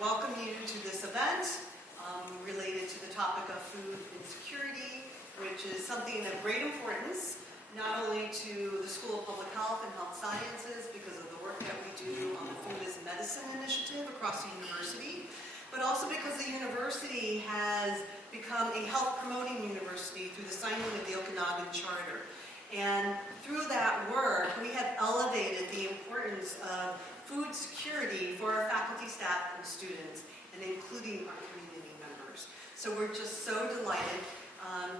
Welcome you to this event related to the topic of food insecurity, which is something of great importance, not only to the School of Public Health and Health Sciences because of the work that we do on the Food as Medicine initiative across the university, but also because the university has become a health promoting university through the signing of the Okanagan Charter. And through that work, we have elevated the importance of food security for our faculty, staff, and students, and including our community members. So we're just so delighted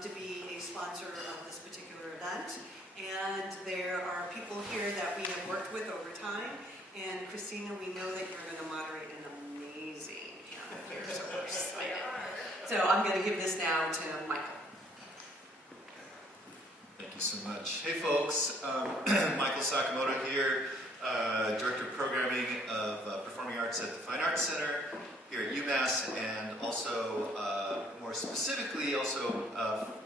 to be a sponsor of this particular event. And there are people here that we have worked with over time. And Kristina, we know that you're going to moderate an amazing panel here. So we're excited. So I'm going to give this now to Michael. Thank you so much. Hey folks, Michael Sakamoto here, Director of Programming of Performing Arts at the Fine Arts Center here at UMass, and also, more specifically, also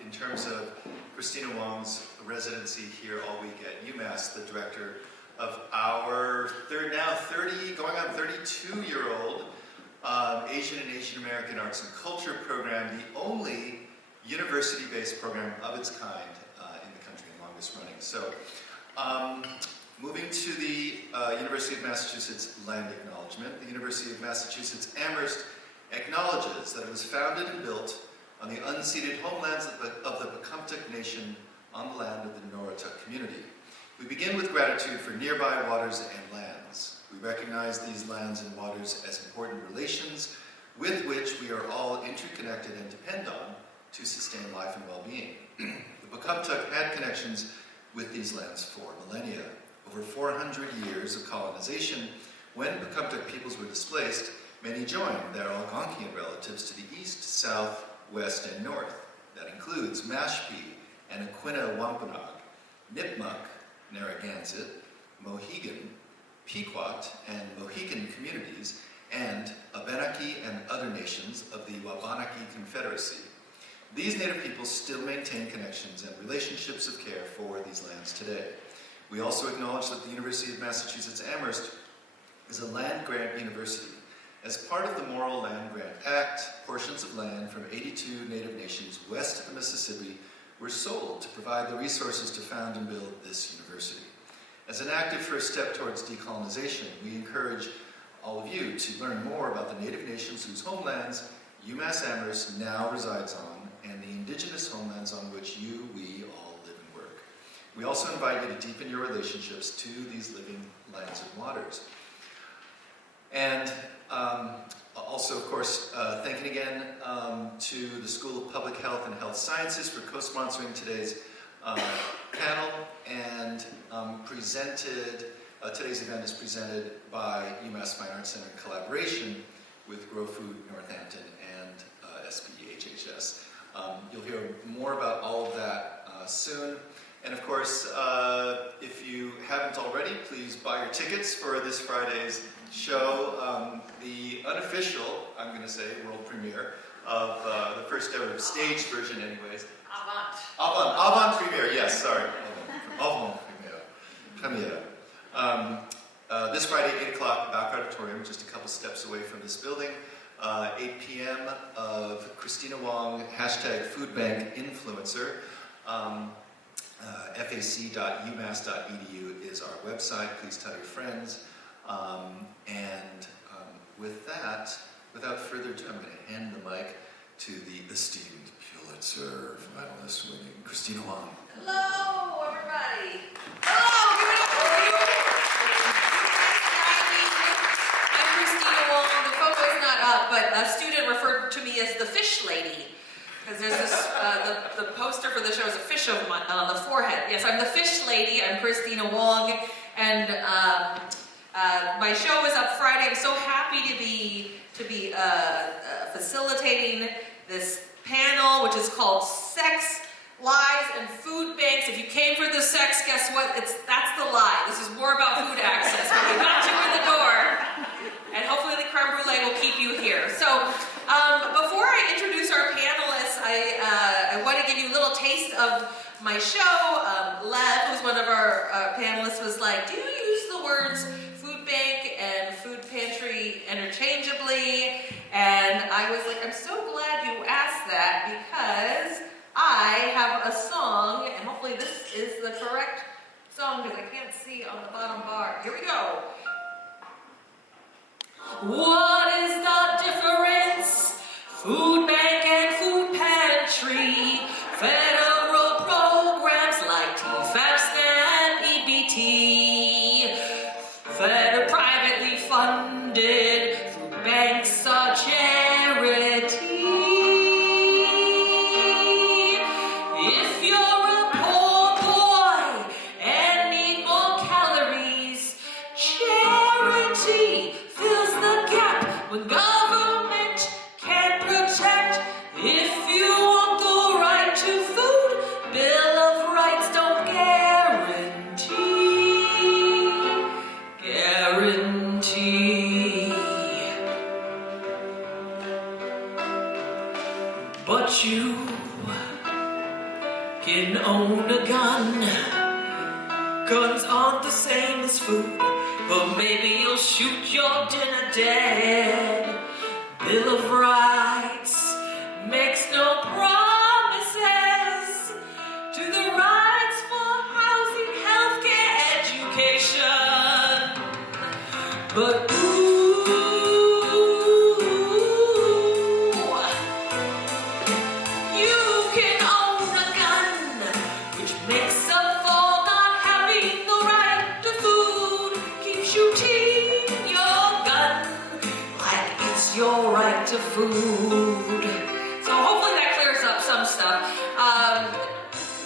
in terms of Kristina Wong's residency here all week at UMass, the director of our now 30, going on 32-year-old Asian and Asian American Arts and Culture program, the only university-based program of its kind in the country, and longest running. So, moving to the University of Massachusetts land acknowledgement, the University of Massachusetts Amherst acknowledges that it was founded and built on the unceded homelands of the Pecumtuck Nation on the land of the Norrituk community. We begin with gratitude for nearby waters and lands. We recognize these lands and waters as important relations with which we are all interconnected and depend on to sustain life and well-being. The Pecumtuck had connections with these lands for millennia. Over 400 years of colonization, when Pecumtuck peoples were displaced, many joined their Algonquian relatives to the east, south, west, and north. That includes Mashpee and Aquinnah Wampanoag, Nipmuc, Narragansett, Mohegan, Pequot, and Mohican communities, and Abenaki and other nations of the Wabanaki Confederacy. These Native peoples still maintain connections and relationships of care for these lands today. We also acknowledge that the University of Massachusetts Amherst is a land-grant university. As part of the Morrill Land Grant Act, portions of land from 82 Native nations west of the Mississippi were sold to provide the resources to found and build this university. As an active first step towards decolonization, we encourage all of you to learn more about the Native nations whose homelands UMass Amherst now resides on, and the indigenous homelands on which we all live and work. We also invite you to deepen your relationships to these living lands and waters. And also, of course, thanking again to the School of Public Health and Health Sciences for co-sponsoring today's panel, and today's event is presented by UMass Fine Arts Center in collaboration with Grow Food Northampton and SPEHHS. You'll hear more about all of that soon. And of course, if you haven't already, please buy your tickets for this Friday's show. The unofficial, I'm going to say, world premiere of the first ever staged version anyways. Avant premiere, yes, sorry. Avant premiere. This Friday, 8 o'clock, Bach Auditorium, just a couple steps away from this building. 8 p.m. of Kristina Wong, #Foodbank influencer. fac.umass.edu is our website. Please tell your friends. With that, without further ado, I'm going to hand the mic to the esteemed Pulitzer finalist winning Kristina Wong. Hello, everybody. Hello, give it up for you. I'm Kristina Wong. The photo is not up, but a student referred to me as the fish lady. Because there's this, the poster for the show is a fish on the forehead. Yes, I'm the fish lady. I'm Kristina Wong, and my show is up Friday. I'm so happy to be be facilitating this panel, which is called Sex, Lies, and Food Banks. If you came for the sex, guess what? That's the lie. This is more about food access. When we got you in the door, and hopefully the creme brulee will keep you here. So, before I introduce our panelists, I want to give you a little taste of my show. Lev, who's one of our panelists, was like, do you use the words food bank and food pantry interchangeably? And I was like, I'm so glad you asked that, because I have a song, and hopefully this is the correct song because I can't see on the bottom bar. Here we go. What is the difference? Food bank and food pantry. Federal programs like TFAPS and EBT. Federal privately funded food banks are charity. If you're a poor boy and need more calories, charity fills the gap when government can't protect. If you want the right to food, Bill of Rights don't guarantee. But you can own a gun. Guns aren't the same as food, but maybe you'll shoot your dinner dead. Bill of Rights makes no promises to the rights for housing, healthcare, education. But you can own a gun, which makes up for not having the right to food. Keep shooting your gun like it's your right to food. So hopefully that clears up some stuff.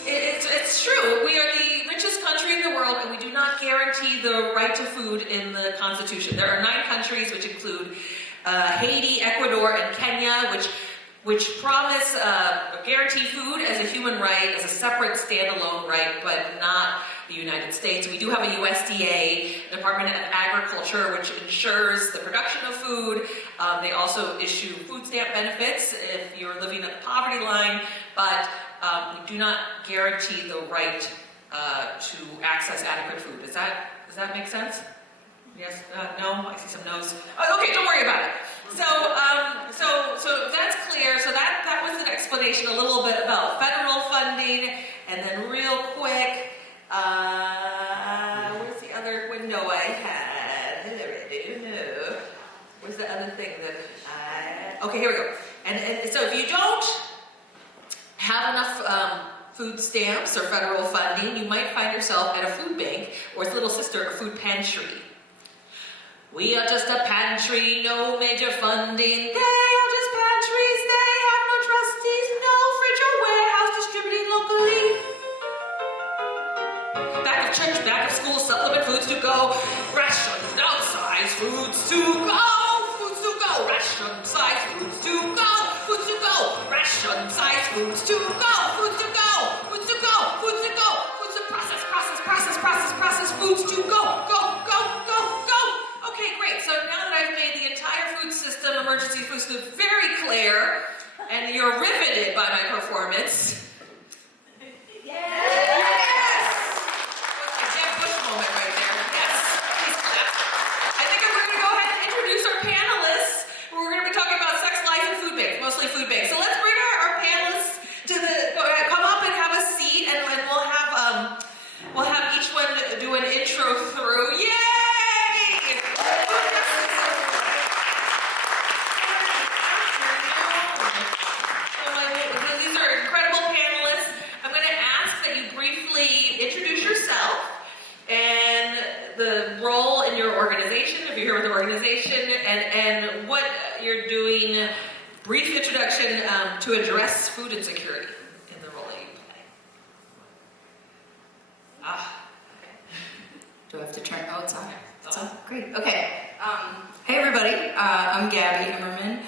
It's true. We are the richest country in the world, and we do not guarantee the right to food in the Constitution. There are 9 countries, which include Haiti, Ecuador, and Kenya, which promise guarantee food as a human right, as a separate standalone right, but not the United States. We do have a USDA, Department of Agriculture, which ensures the production of food. They also issue food stamp benefits if you're living at the poverty line, but we do not guarantee the right to access adequate food. Does that make sense? Yes? No? I see some no's. Oh, okay, don't worry about it. So that's clear. So that was an explanation a little bit about federal funding, and then real quick, where's the other window I had? Where's the other thing that okay, here we go. And so if you don't have enough food stamps or federal funding, you might find yourself at a food bank, or its little sister, a food pantry. We are just a pantry, no major funding. They are just pantries, they have no trustees, no fridge or warehouse distributing locally. Back of church, back of school, supplement foods to go. Ration outsize foods to go. Foods to go. Ration size foods to go. Foods to go. Ration size foods to go. Foods to go. Foods to go. Foods to go. Foods to process. Foods to go. Go. Okay, great. So now that I've made the entire food system, emergency food system, very clear, and you're riveted by my performance. Yes! A Jeb Bush moment right there. Yes. Please clap. I think we're going to go ahead and introduce our panelists. We're going to be talking about sex, lies, and food banks, mostly food banks. So let's bring our panelists to come up and have a seat, and we'll have each one do an intro through. Yay! These are incredible panelists. I'm going to ask that you briefly introduce yourself and the role in your organization, if you're here with the organization, and what you're doing. Brief introduction to address food insecurity in the role that you play. Do I have to turn? Oh, it's on. It's Awesome. Great. Okay. Hey everybody. I'm Gaby Immerman.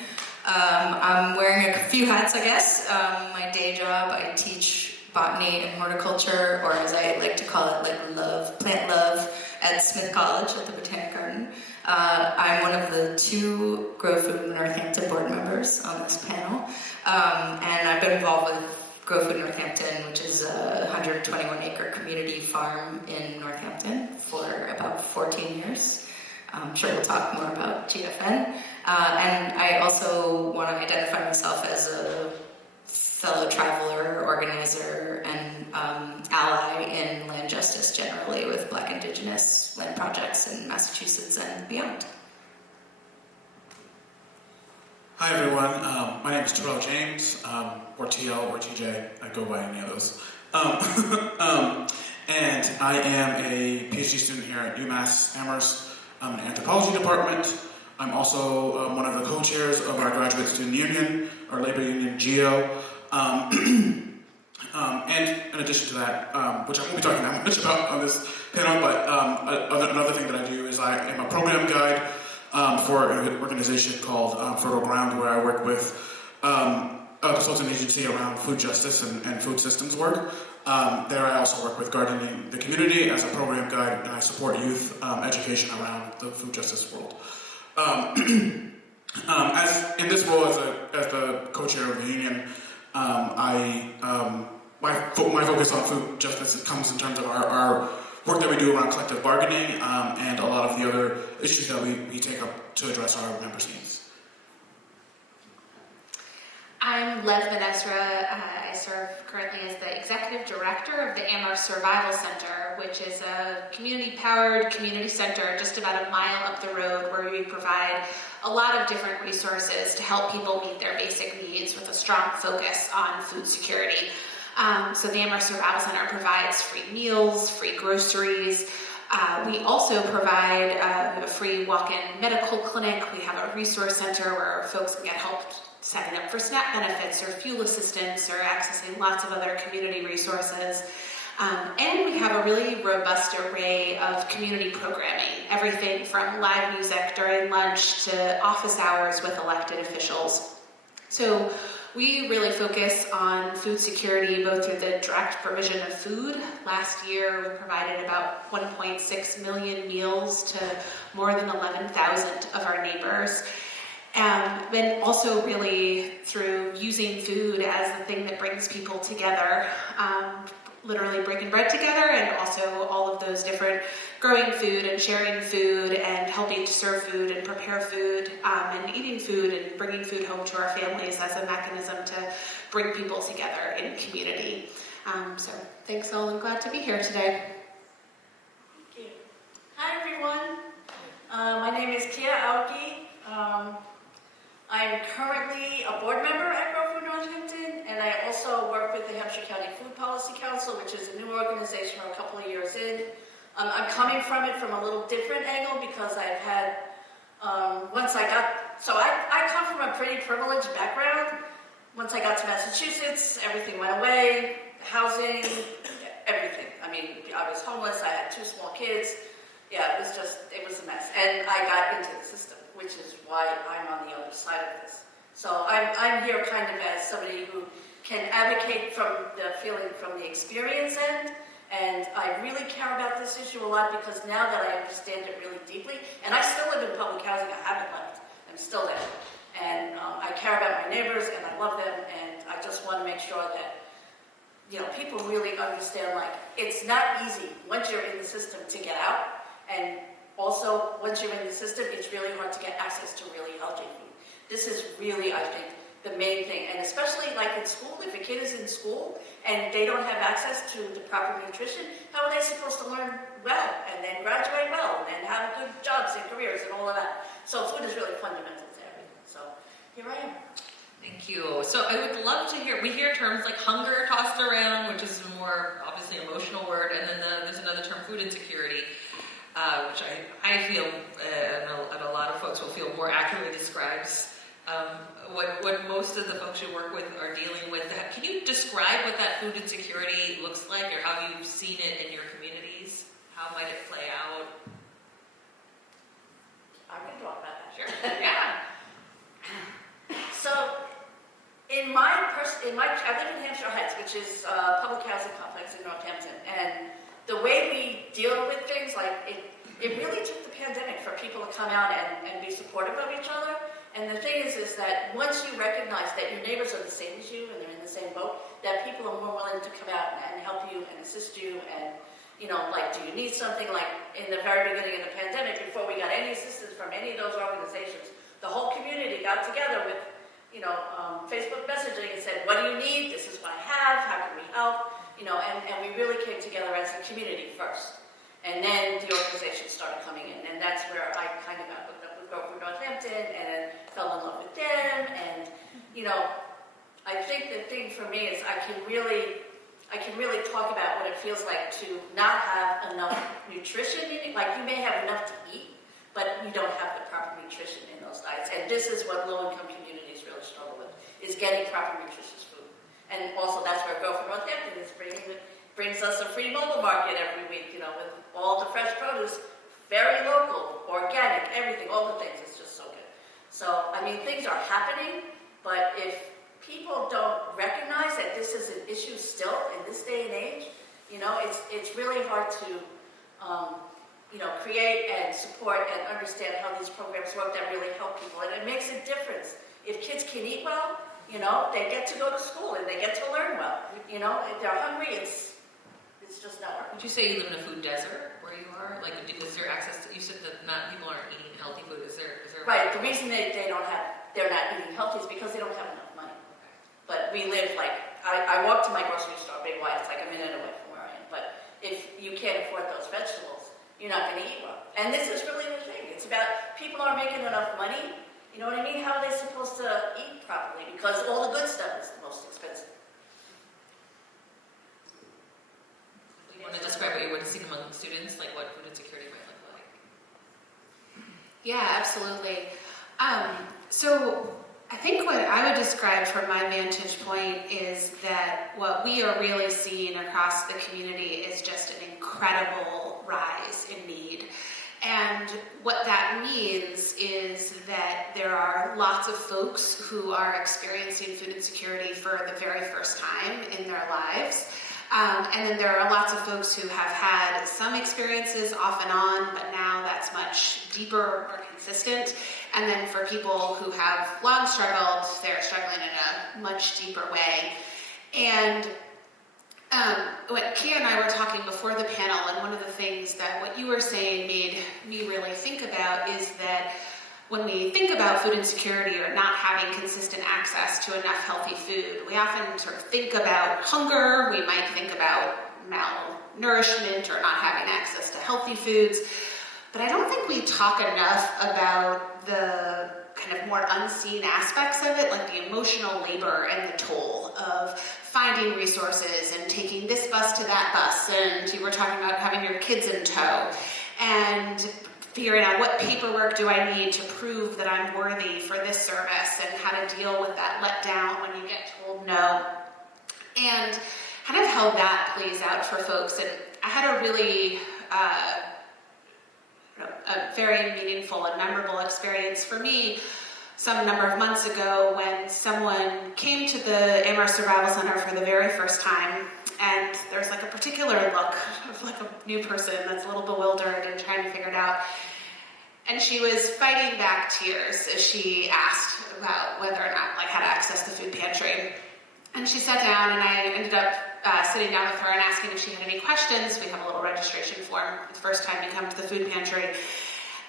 I'm wearing a few hats, I guess. My day job, I teach botany and horticulture, or as I like to call it, like plant love, at Smith College at the Botanic Garden. I'm one of the 2 Grow Food Northampton board members on this panel, and I've been involved with Grow Food Northampton, which is a 121-acre community farm in Northampton, for about 14 years. I'm sure we'll talk more about GFN. And I also want to identify myself as a fellow traveler, organizer, and ally in land justice generally with Black Indigenous land projects in Massachusetts and beyond. Hi everyone, my name is Terrell James, or TL or TJ, I go by any of those. And I am a PhD student here at UMass Amherst in the anthropology department. I'm also one of the co-chairs of our graduate student union, our labor union, GEO. And in addition to that, which I won't be talking that much about on this panel, but another thing that I do is I am a program guide for an organization called Fertile Ground, where I work with a consulting agency around food justice and food systems work. There I also work with Gardening the Community as a program guide, and I support youth education around the food justice world. As in this role as the co-chair of the union, my focus on food justice comes in terms of our work that we do around collective bargaining and a lot of the other issues that we take up to address our members' needs. I'm Lev BenEzra. I serve currently as the Executive Director of the Amherst Survival Center, which is a community-powered community center just about a mile up the road, where we provide a lot of different resources to help people meet their basic needs with a strong focus on food security. So the Amherst Survival Center provides free meals, free groceries. We also provide a free walk-in medical clinic. We have a resource center where folks can get help setting up for SNAP benefits or fuel assistance or accessing lots of other community resources. And we have a really robust array of community programming, everything from live music during lunch to office hours with elected officials. So we really focus on food security, both through the direct provision of food. Last year, we provided about 1.6 million meals to more than 11,000 of our neighbors. And also really through using food as the thing that brings people together, literally breaking bread together, and also all of those different growing food and sharing food and helping to serve food and prepare food and eating food and bringing food home to our families as a mechanism to bring people together in community. So thanks all, and glad to be here today. Thank you. Hi everyone. My name is Aoki. I'm currently a board member at Grow Food Northampton, and I also work with the Hampshire County Food Policy Council, which is a new organization we're a couple of years in. I'm coming from it from a little different angle because I've had, I come from a pretty privileged background. Once I got to Massachusetts, everything went away, housing, everything. I mean, I was homeless, I had 2 small kids. Yeah, it was a mess. And I got into the system, which is why I'm on the other side of this. So I'm here kind of as somebody who can advocate from the feeling from the experience end, and I really care about this issue a lot because now that I understand it really deeply, and I still live in public housing, I haven't left, I'm still there. And I care about my neighbors and I love them, and I just want to make sure that people really understand, like, it's not easy once you're in the system to get out. And also, once you're in the system, it's really hard to get access to really healthy food. This is really, I think, the main thing. And especially like in school, if a kid is in school and they don't have access to the proper nutrition, how are they supposed to learn well and then graduate well and have good jobs and careers and all of that? So food is really fundamental to everything. So here I am. Thank you. So I would love to hear, we hear terms like hunger tossed around, which is a more obviously emotional word, and then there's another term, food insecurity. Which I feel, and a lot of folks will feel more accurately describes what most of the folks you work with are dealing with. Can you describe what that food insecurity looks like, or how you've seen it in your communities? How might it play out? I can talk about that. Sure. Yeah. So, I live in Hampshire Heights, which is a public housing complex in Northampton, and the way we deal with things, like it really took the pandemic for people to come out and be supportive of each other. And the thing is that once you recognize that your neighbors are the same as you and they're in the same boat, that people are more willing to come out and help you and assist you. And like, do you need something? Like in the very beginning of the pandemic, before we got any assistance from any of those organizations, the whole community got together with Facebook messaging and said, what do you need? This is what I have. How can we help? And we really came together as a community first. And then the organizations started coming in. And that's where I kind of got hooked up with Food Northampton and then fell in love with them. And, I think the thing for me is I can really talk about what it feels like to not have enough nutrition in it. Like you may have enough to eat, but you don't have the proper nutrition in those diets. And this is what low-income communities really struggle with, is getting proper nutritious food. And also that's where Go for Northampton is brings us a free mobile market every week, with all the fresh produce, very local, organic, everything, all the things. It's just so good. So, things are happening, but if people don't recognize that this is an issue still in this day and age, it's really hard to, create and support and understand how these programs work that really help people. And it makes a difference. If kids can eat well, they get to go to school and they get to learn well. If they're hungry, it's just not working. Would you say you live in a food desert where you are? Like, is there access to, you said that people aren't eating healthy food. Is there Right, the reason they're not eating healthy is because they don't have enough money. But we live I walk to my grocery store, Big Y, it's like a minute away from where I am. But if you can't afford those vegetables, you're not going to eat well. And this is really the thing. It's about people aren't making enough money. You know what I mean? How are they supposed to eat properly? Because all the good stuff is the most expensive. You want to describe what you're seeing among students, like what food insecurity might look like? Yeah, absolutely. So I think what I would describe from my vantage point is that what we are really seeing across the community is just an incredible rise in need. And what that means is that there are lots of folks who are experiencing food insecurity for the very first time in their lives. And then there are lots of folks who have had some experiences off and on, but now that's much deeper or consistent. And then for people who have long struggled, they're struggling in a much deeper way. And what Kia and I were talking before the panel, and one of the things that what you were saying made me really think about is that when we think about food insecurity or not having consistent access to enough healthy food, we often sort of think about hunger, we might think about malnourishment or not having access to healthy foods, but I don't think we talk enough about the kind of more unseen aspects of it, like the emotional labor and the toll of finding resources and taking this bus to that bus, and you were talking about having your kids in tow, and figuring out what paperwork do I need to prove that I'm worthy for this service, and how to deal with that letdown when you get told no, and kind of how that plays out for folks. And I had a really a very meaningful and memorable experience for me some number of months ago when someone came to the Amherst Survival Center for the very first time, and there's like a particular look of like a new person that's a little bewildered and trying to figure it out. And she was fighting back tears as she asked about whether or not had access to food pantry. And she sat down, and I ended up sitting down with her and asking if she had any questions. We have a little registration form the first time you come to the food pantry.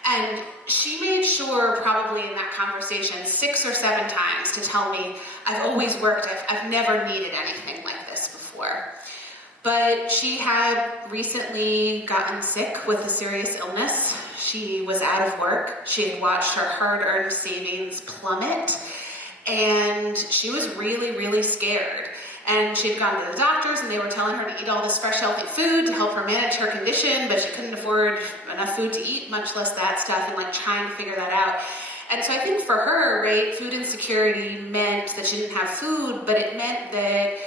And she made sure, probably in that conversation, 6 or 7 times to tell me, I've always worked, I've never needed anything like this before. But she had recently gotten sick with a serious illness. She was out of work. She had watched her hard-earned savings plummet, and she was really, really scared. And she had gone to the doctors, and they were telling her to eat all this fresh, healthy food to help her manage her condition, but she couldn't afford enough food to eat, much less that stuff, and trying to figure that out. And so I think for her, right, food insecurity meant that she didn't have food, but it meant that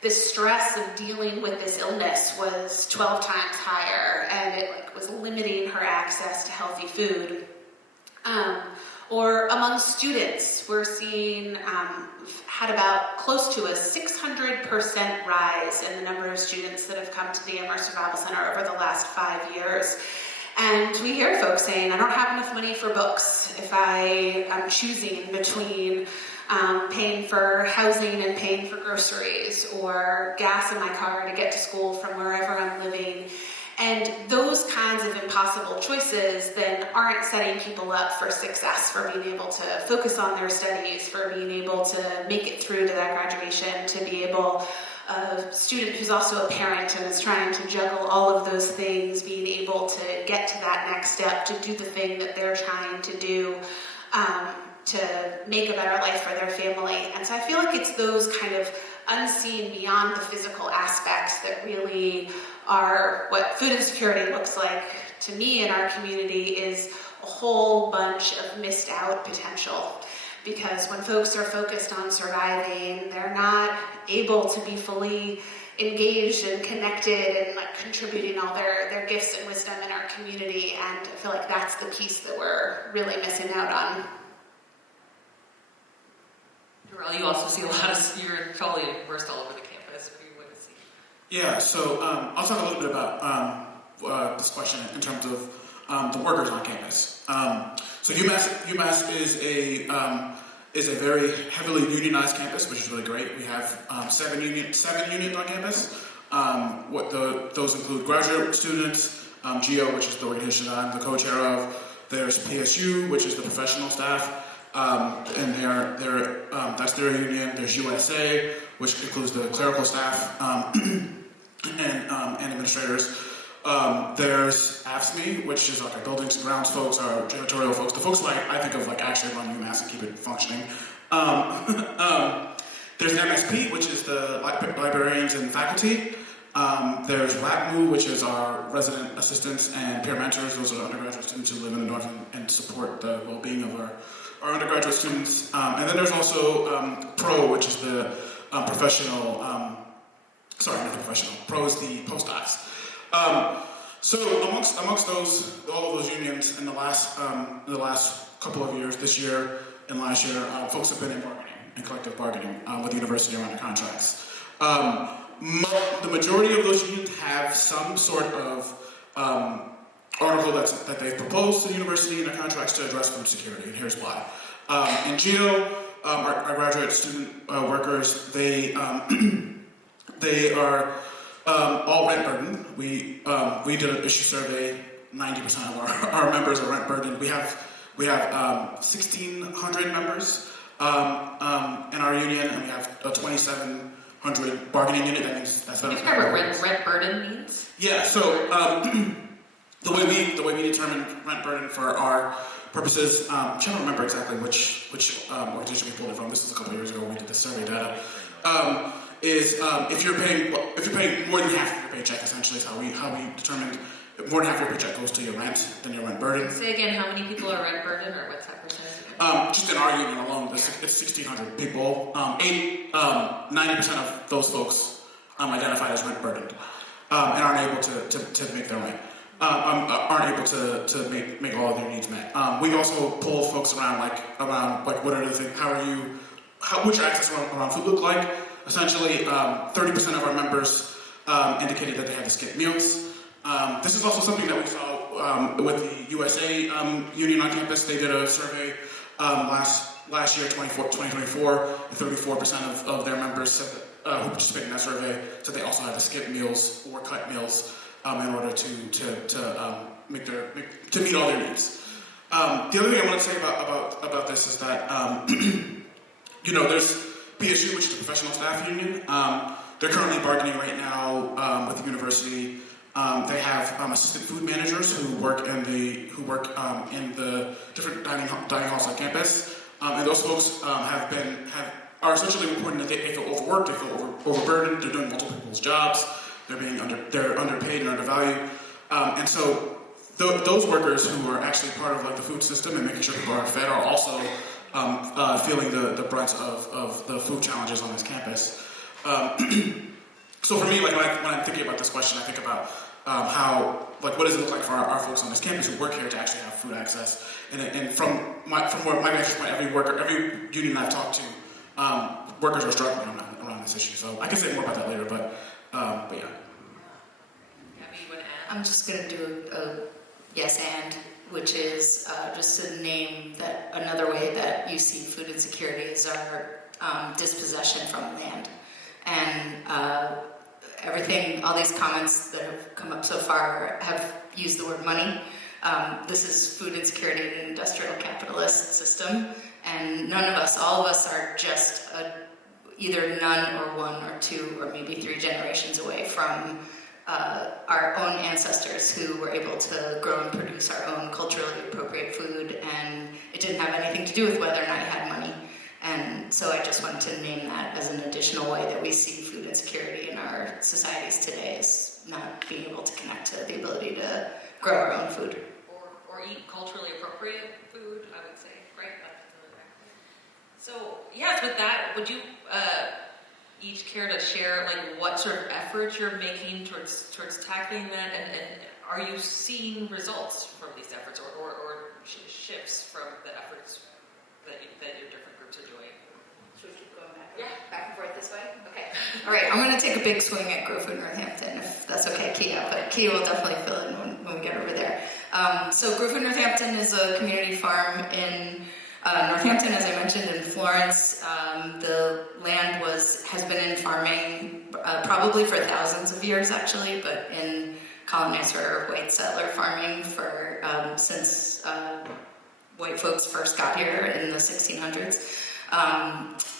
the stress of dealing with this illness was 12 times higher, and it was limiting her access to healthy food. Or among students, we're seeing had about close to a 600% rise in the number of students that have come to the Amherst Survival Center over the last 5 years. And we hear folks saying, I don't have enough money for books if I am choosing between paying for housing and paying for groceries, or gas in my car to get to school from wherever I'm living. And those kinds of impossible choices then aren't setting people up for success, for being able to focus on their studies, for being able to make it through to that graduation, to be able, a student who's also a parent and is trying to juggle all of those things, being able to get to that next step, to do the thing that they're trying to do, to make a better life for their family. And so I feel like it's those kind of unseen, beyond the physical aspects that really are what food insecurity looks like to me in our community, is a whole bunch of missed out potential. Because when folks are focused on surviving, they're not able to be fully engaged and connected and like contributing all their gifts and wisdom in our community. And I feel like that's the piece that we're really missing out on. Terrell, you also see a lot of, you're probably immersed all over the campus. What do you want to see? Yeah, so I'll talk a little bit about this question in terms of the workers on campus. So UMass is a very heavily unionized campus, which is really great. We have 7 unions on campus. Those include graduate students, GEO, which is the organization that I'm the co-chair of. There's PSU, which is the professional staff, and that's their union. There's USA, which includes the clerical staff and administrators. There's AFSCME, which is like our buildings and grounds folks, our janitorial folks, the folks like I think of like actually run UMass and keep it functioning. There's MSP, which is the librarians and faculty. There's RAPMU, which is our resident assistants and peer mentors. Those are undergraduate students who live in the north and support the well-being of our undergraduate students. And then there's also PRO, which is the professional, PRO is the postdocs. So amongst all of those unions in the last couple of years, this year and last year, folks have been in bargaining, in collective bargaining with the university around the contracts. The majority of those unions have some sort of article that they've proposed to the university in their contracts to address food security, and here's why. In GEO, our graduate student workers, they are all rent burdened. We did an issue survey. 90% of our members are rent burdened. We have 1,600 members in our union, and we have a 2,700 bargaining unit. That means that's Can you describe what rent burden means? Yeah. So the way we determine rent burden for our purposes, I'm trying to remember exactly which organization we pulled it from. This was a couple of years ago when we did the survey data. Is if you're paying more than half of your paycheck, essentially, is how we determined more than half of your paycheck goes to your rent, then your rent burden. Say again, how many people are rent burden, or what's that percentage? Just in our union alone, it's 1,600 people. 90% of those folks identified as rent burdened and aren't able to make their rent. Aren't able to make all of their needs met. We also pulled folks around what are the things? What's your access around food look like? Essentially, 30% of our members indicated that they had to skip meals. This is also something that we saw with the USA union on campus. They did a survey last year, 2024, and 34% of their members said who participated in that survey said they also had to skip meals or cut meals in order to meet all their needs. The other thing I want to say about this is that there's PSU, which is the professional staff union. They're currently bargaining right now with the university. They have assistant food managers who work in the different dining halls on campus, and those folks are essentially reporting that they feel overworked, they feel overburdened, they're doing multiple people's jobs, they're underpaid and undervalued, and so those workers who are actually part of the food system and making sure people are fed are also feeling the brunt of the food challenges on this campus. So for me, when I'm thinking about this question, I think about what does it look like for our folks on this campus who work here to actually have food access? And from where my vantage point, every union I've talked to, workers are struggling around this issue. So I can say more about that later, but yeah. Gaby, you want to add? I'm just going to do a yes and, which is just to name that another way that you see food insecurity is our dispossession from land. And all these comments that have come up so far have used the word money. This is food insecurity in an industrial capitalist system, and all of us are just either none or one or two or maybe 3 generations away from our own ancestors who were able to grow and produce our own culturally appropriate food, and it didn't have anything to do with whether or not you had money. And so I just wanted to name that as an additional way that we see food insecurity in our societies today, is not being able to connect to the ability to grow our own food. Or eat culturally appropriate food, I would say, right? So, yes, with that, would you each care to share what sort of effort you're making towards tackling that, and are you seeing results from these efforts or shifts from the efforts that your different groups are doing? Should we keep going back? Yeah. Back and forth this way? Okay. All right, I'm going to take a big swing at Grow Food Northampton, if that's okay, Kia, but Kia will definitely fill in when we get over there. So Grow Food Northampton is a community farm in Northampton, as I mentioned, in Florence. The land has been in farming probably for thousands of years, actually, but in colonizer or white settler farming since white folks first got here in the 1600s.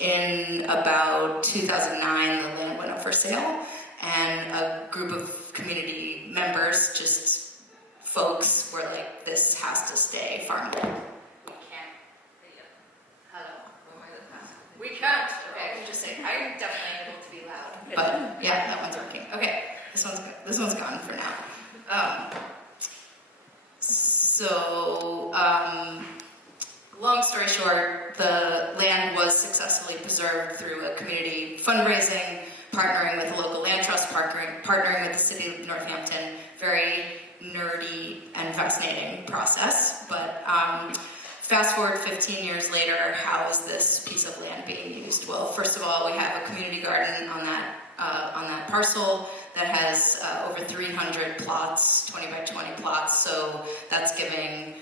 In about 2009, the land went up for sale, and a group of community members, just folks, were like, this has to stay farmland. We can't. Okay, I can just say I'm definitely able to be loud. But yeah, that one's working. Okay, this one's gone for now. Long story short, the land was successfully preserved through a community fundraising, partnering with a local land trust, partnering with the city of Northampton. Very nerdy and fascinating process, but. Fast forward 15 years later, how is this piece of land being used? Well, first of all, we have a community garden on that parcel that has over 300 plots, 20 by 20 plots. So that's giving,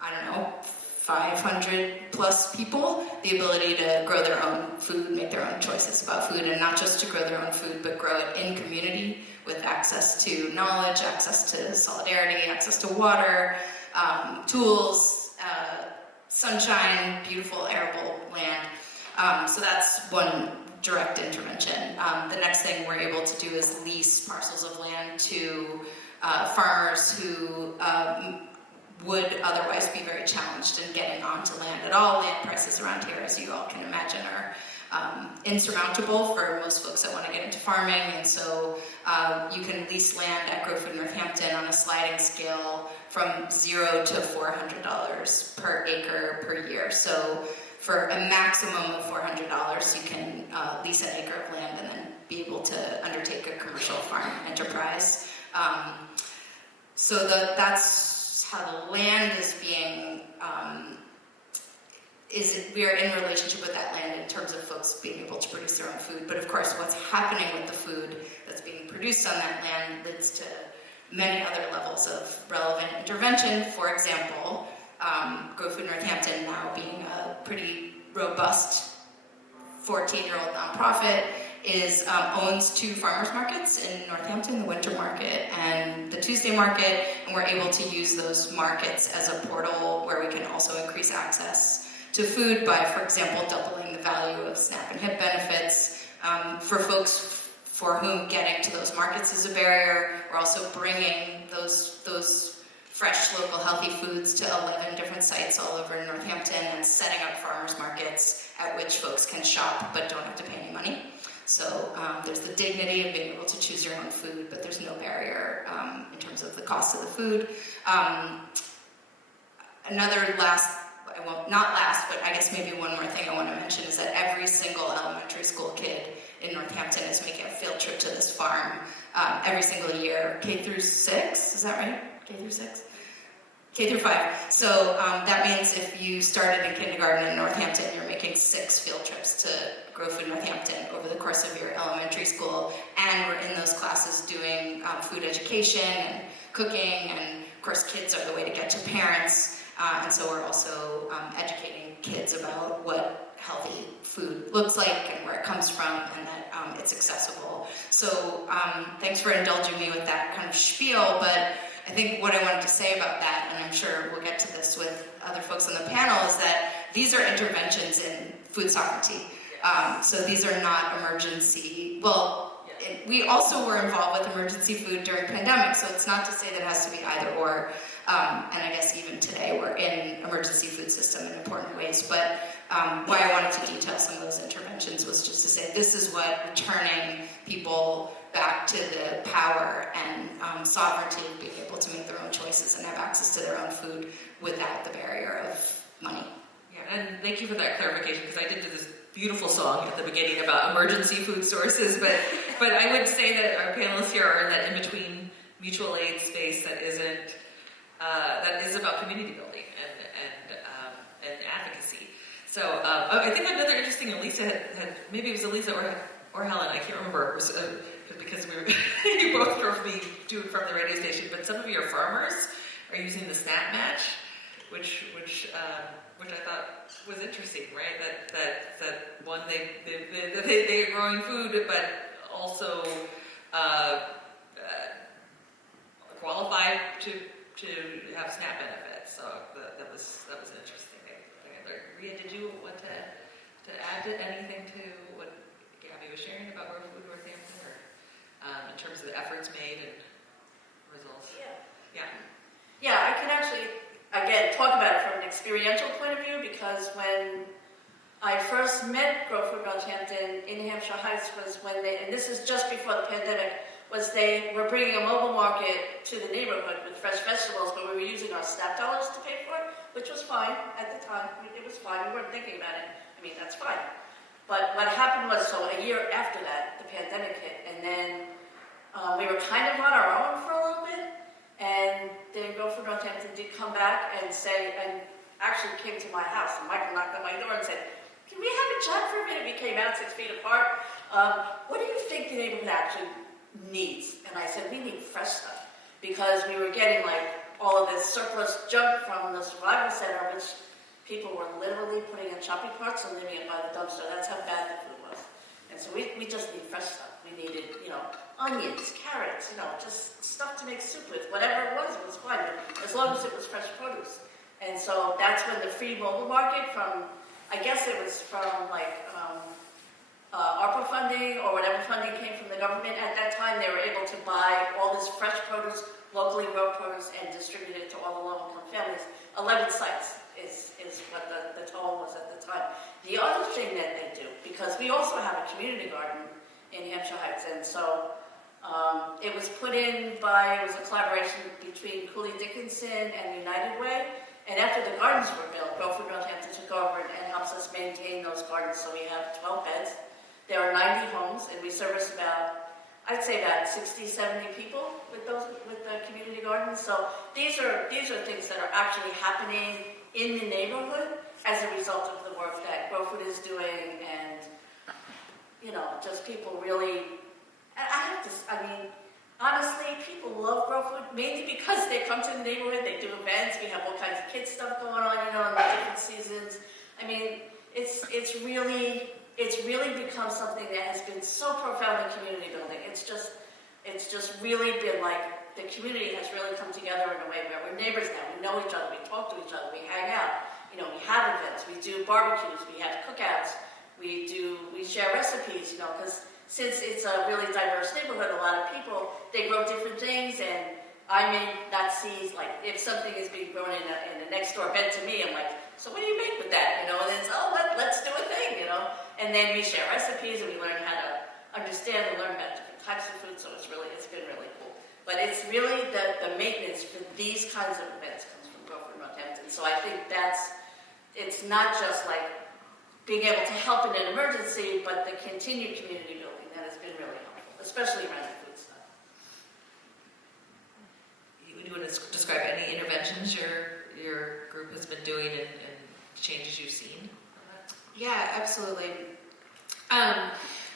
500 plus people the ability to grow their own food, make their own choices about food, and not just to grow their own food, but grow it in community with access to knowledge, access to solidarity, access to water, tools, sunshine, beautiful arable land. So that's one direct intervention. The next thing we're able to do is lease parcels of land to farmers who would otherwise be very challenged in getting onto land at all. Land prices around here, as you all can imagine, are insurmountable for most folks that want to get into farming, and so you can lease land at Grow Food Northampton on a sliding scale from $0 to $400 per acre per year. So for a maximum of $400, you can lease an acre of land and then be able to undertake a commercial farm enterprise. So that's how the land is being we are in relationship with that land in terms of folks being able to produce their own food. But of course, what's happening with the food that's being produced on that land leads to many other levels of relevant intervention. For example, Grow Food Northampton, now being a pretty robust 14-year-old nonprofit, owns 2 farmers markets in Northampton, the Winter Market and the Tuesday Market, and we're able to use those markets as a portal where we can also increase access to food by, for example, doubling the value of SNAP and HIP benefits. For folks for whom getting to those markets is a barrier, we're also bringing those fresh, local, healthy foods to 11 different sites all over Northampton and setting up farmers markets at which folks can shop but don't have to pay any money. So there's the dignity of being able to choose your own food, but there's no barrier in terms of the cost of the food. Not last, but I guess maybe one more thing I want to mention is that every single elementary school kid in Northampton is making a field trip to this farm every single year, K through 6, is that right? K through 6? K through 5. So that means if you started in kindergarten in Northampton, you're making 6 field trips to Grow Food Northampton over the course of your elementary school. And we're in those classes doing food education and cooking, and of course kids are the way to get to parents. And so we're also educating kids about what healthy food looks like and where it comes from, and that it's accessible. So thanks for indulging me with that kind of spiel, but I think what I wanted to say about that, and I'm sure we'll get to this with other folks on the panel, is that these are interventions in food sovereignty. So these are not emergency, we also were involved with emergency food during pandemic, so it's not to say that it has to be either or. And I guess even today we're in emergency food system in important ways. But why I wanted to detail some of those interventions was just to say this is what returning people back to the power and sovereignty of being able to make their own choices and have access to their own food without the barrier of money. Yeah, and thank you for that clarification, because I did do this beautiful song at the beginning about emergency food sources, but I would say that our panelists here are in that in-between mutual aid space that isn't, that is about community building and advocacy. So I think another interesting, Elisa had maybe it was Elisa or Helen, I can't remember, it was, because we were, you both drove me to and from the radio station, but some of your farmers are using the snap match, which I thought was interesting, right? That one they are growing food, but also qualified to have SNAP benefits. So that was interesting. Ria, did you want to add anything to what Gaby was sharing about Grow Food Northampton, or in terms of the efforts made and results? Yeah, I can actually, again, talk about it from an experiential point of view, because when I first met Grow Food Northampton in Hampshire Heights was when they, and this is just before the pandemic, was they were bringing a mobile market to the neighborhood with fresh vegetables, but we were using our SNAP dollars to pay for it, which was fine at the time. It was fine. We weren't thinking about it. I mean, that's fine. But what happened was, so a year after that, the pandemic hit, and then we were kind of on our own for a little bit, and then Grow Food Northampton did come back and say, and actually came to my house, and Michael knocked on my door and said, "Can we have a chat for a minute?" We came out 6 feet apart. What do you think the neighborhood actually needs? And I said, we need fresh stuff, because we were getting like all of this surplus junk from the survival center, which people were literally putting in shopping carts and leaving it by the dumpster. That's how bad the food was. And so we just need fresh stuff. We needed, onions, carrots, just stuff to make soup with. Whatever it was fine, but as long as it was fresh produce. And so that's when the free mobile market from, I guess it was from ARPA funding or whatever funding came from the government at that time, they were able to buy all this fresh produce, locally grown produce, and distribute it to all the low-income families. 11 sites is what the total was at the time. The other thing that they do, because we also have a community garden in Hampshire Heights, and so it was put in by, it was a collaboration between Cooley Dickinson and United Way, and after the gardens were built, Grow Food Northampton took over and helps us maintain those gardens, so we have 12 beds. There are 90 homes, and we service I'd say about 60, 70 people with the community gardens. So these are things that are actually happening in the neighborhood as a result of the work that Grow Food is doing, and just people really. Honestly, people love Grow Food mainly because they come to the neighborhood, they do events, we have all kinds of kids stuff going on, in the different seasons. I mean, it's really become something that has been so profound in community building. It's just really been like, the community has really come together in a way where we're neighbors now. We know each other, we talk to each other, we hang out, we have events, we do barbecues, we have cookouts, we share recipes, because since it's a really diverse neighborhood, a lot of people, they grow different things, and I may not see, like, if something is being grown in a next door bed to me, I'm like, so what do you make with that, and it's, let's do a thing, and then we share recipes, and we learn how to understand and learn about different types of food, so it's been really cool. But it's really the maintenance for these kinds of events comes from Grow Food Northampton, so I think it's not just like being able to help in an emergency, but the continued community building, that has been really helpful, especially around the food stuff. Would you want to describe any interventions your group has been doing and changes you've seen? Yeah, absolutely.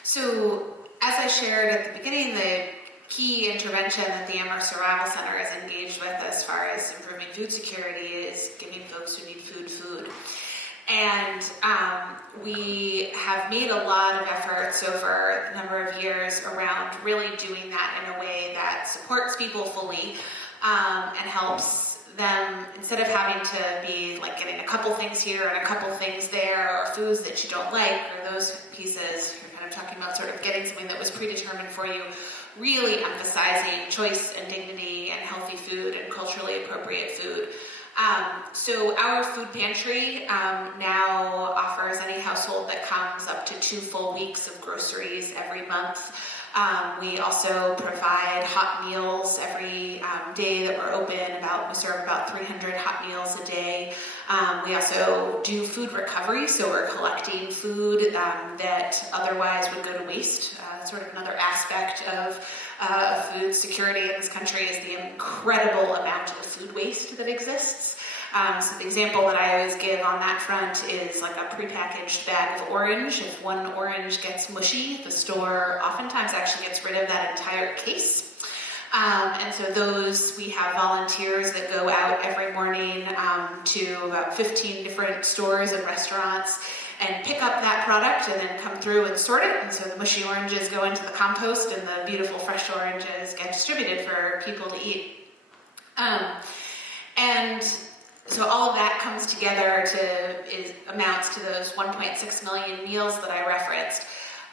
So as I shared at the beginning, the key intervention that the Amherst Survival Center is engaged with as far as improving food security is giving folks who need food. And we have made a lot of efforts over a number of years around really doing that in a way that supports people fully and helps them, instead of having to be like getting a couple things here and a couple things there, or foods that you don't like, or those pieces, you're kind of talking about sort of getting something that was predetermined for you, really emphasizing choice and dignity and healthy food and culturally appropriate food. So our food pantry now offers any household that comes up to 2 full weeks of groceries every month. We also provide hot meals every day that we're open. We serve about 300 hot meals a day. We also do food recovery, so we're collecting food that otherwise would go to waste. Sort of another aspect of food security in this country is the incredible amount of food waste that exists. So the example that I always give on that front is like a prepackaged bag of orange. If one orange gets mushy, the store oftentimes actually gets rid of that entire case. And so we have volunteers that go out every morning to about 15 different stores and restaurants and pick up that product and then come through and sort it. And so the mushy oranges go into the compost and the beautiful fresh oranges get distributed for people to eat. And so all of that comes together amounts to those 1.6 million meals that I referenced.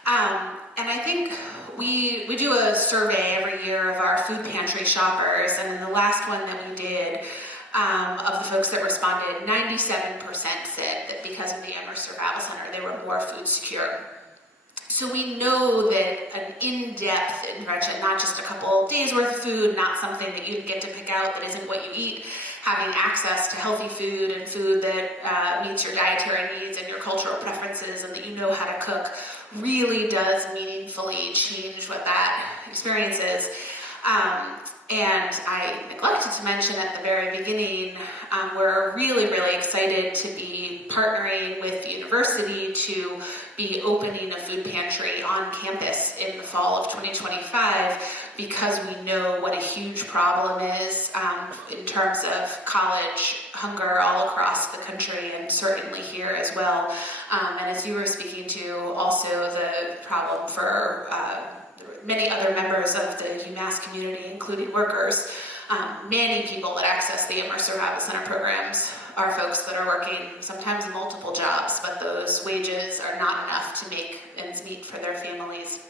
And I think we do a survey every year of our food pantry shoppers, and in the last one that we did, of the folks that responded, 97% said that because of the Amherst Survival Center, they were more food secure. So we know that an in-depth intervention, not just a couple days worth of food, not something that you get to pick out that isn't what you eat, having access to healthy food and food that meets your dietary needs and your cultural preferences and that you know how to cook really does meaningfully change what that experience is. And I neglected to mention at the very beginning, we're really, really excited to be partnering with the university to be opening a food pantry on campus in the fall of 2025 because we know what a huge problem is in terms of college hunger all across the country and certainly here as well. And as you were speaking to, also the problem for many other members of the UMass community, including workers. Many people that access the Amherst Survival Center programs are folks that are working sometimes multiple jobs, but those wages are not enough to make ends meet for their families.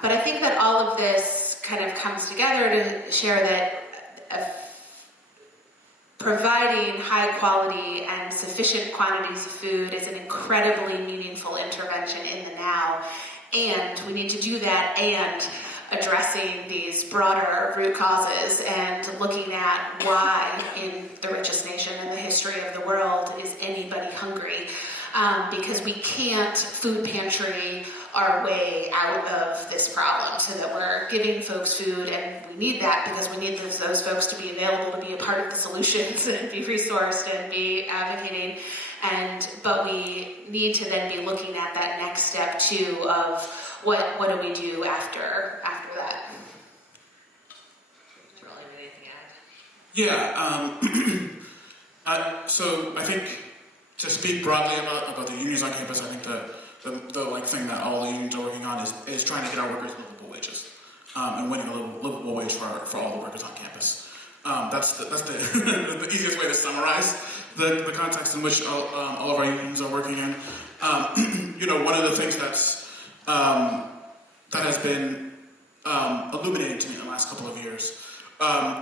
But I think that all of this kind of comes together to share that providing high quality and sufficient quantities of food is an incredibly meaningful intervention in the now. And we need to do that and addressing these broader root causes and looking at why in the richest nation in the history of the world is anybody hungry. Because we can't food pantry our way out of this problem so that we're giving folks food, and we need that because we need those folks to be available to be a part of the solutions and be resourced and be advocating. But we need to then be looking at that next step too of what do we do after that. Terrell, anything to add? So I think to speak broadly about the unions on campus, I think the thing that all the unions are working on is trying to get our workers livable wages and winning a livable wage for all the workers on campus. That's the easiest way to summarize the context in which all of our unions are working in. One of the things that has been illuminating to me in the last couple of years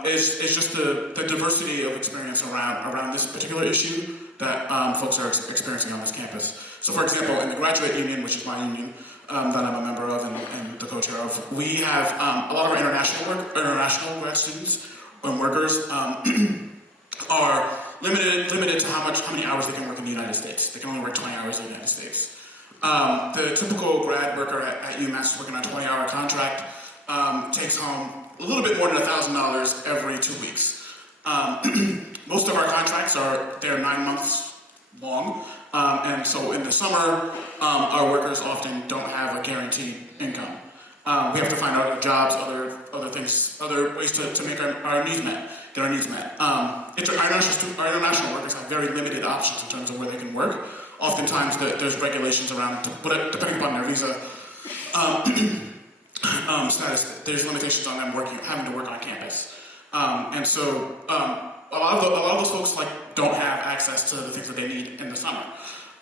is just the diversity of experience around this particular issue that folks are experiencing on this campus. So, for example, in the graduate union, which is my union that I'm a member of and the co-chair of, we have a lot of our international grad students and workers are limited to how many hours they can work in the United States. They can only work 20 hours in the United States. The typical grad worker at UMass working on a 20-hour contract takes home a little bit more than $1,000 every 2 weeks. Most of our contracts they're 9 months long, and so in the summer, our workers often don't have a guaranteed income. We have to find other jobs, other things, other ways to make our needs met, get our needs met. Our international workers have very limited options in terms of where they can work. Oftentimes, there's regulations around, depending upon their visa status, there's limitations on them having to work on campus. And so a lot of those folks don't have access to the things that they need in the summer.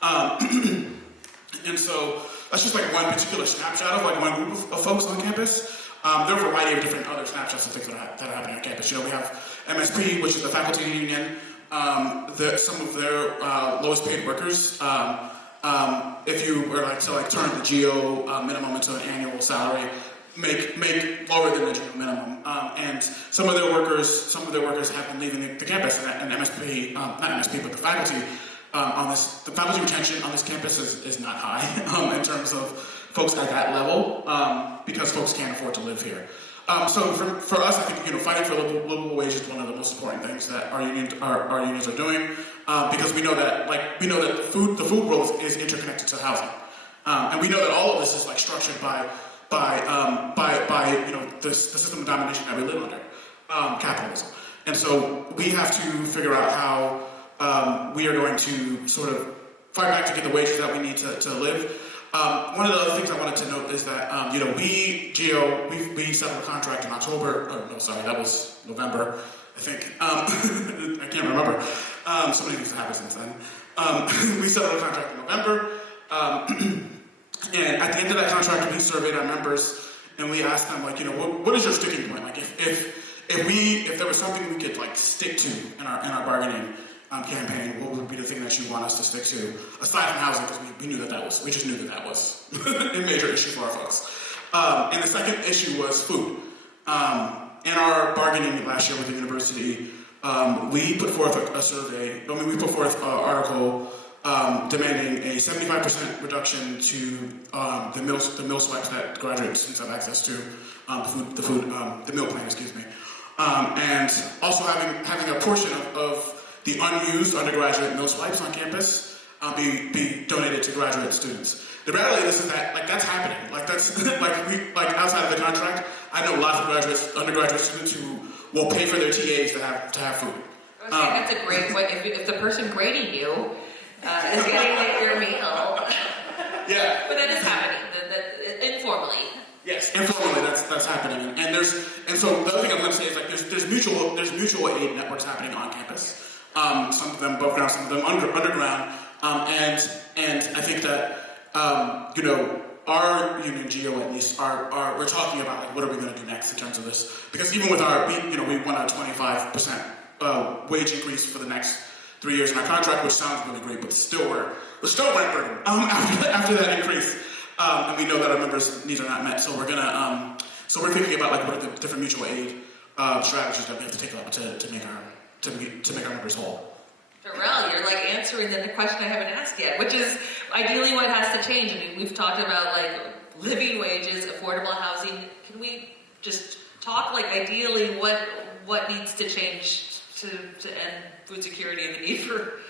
And so that's just one particular snapshot of one group of folks on campus. There are a variety of different other snapshots of things that are happening on campus. We have MSP, which is the faculty union. Some of their lowest paid workers, if you were to turn the GO minimum into an annual salary, make lower than the GO minimum. And some of their workers have been leaving the campus, and MSP, not MSP, but the faculty the faculty retention on this campus is not high in terms of folks at that level, because folks can't afford to live here. So for us, I think fighting for livable wage is one of the most important things that our unions are doing, because we know that the food world is interconnected to housing, and we know that all of this is structured by the system of domination that we live under, capitalism, and so we have to figure out how we are going to sort of fight back to get the wages that we need to live. One of the other things I wanted to note is that, we settled a contract in October. Oh, no, sorry, that was November, I think. I can't remember. So many things have happened since then. We settled a contract in November. And at the end of that contract, we surveyed our members, and we asked them, what is your sticking point? If there was something we could stick to in our bargaining campaign, what would be the thing that you want us to stick to, aside from housing, because we just knew that was a major issue for our folks. And the second issue was food. In our bargaining last year with the university, we put forth a survey. We put forth an article demanding a 75% reduction to the meal swipes that graduate students have access to, the meal plan, excuse me, and also having a portion of the unused undergraduate meal swipes on campus be donated to graduate students. The reality of this is that that's happening. That's outside of the contract, I know lots of undergraduate students who will pay for their TAs to have food. Okay, that's a great point. If the person grading you is getting your meal. Yeah. But that is happening, informally. Yes, informally that's happening. And so the other thing I'm going to say is there's mutual aid networks happening on campus. Some of them above ground, some of them underground, and I think that our union, GO at least, we're talking about wewhat are we going to do next in terms of this, because even with we want a 25% wage increase for the next 3 years in our contract, which sounds really great, but we're still rent burdened after that increase, and we know that our members' needs are not met, so we're thinking about what are the different mutual aid strategies that we have to take up to make our members whole. Terrell, you're answering the question I haven't asked yet, which is ideally what has to change. We've talked about living wages, affordable housing. Can we just talk ideally what needs to change to end food security and the need for?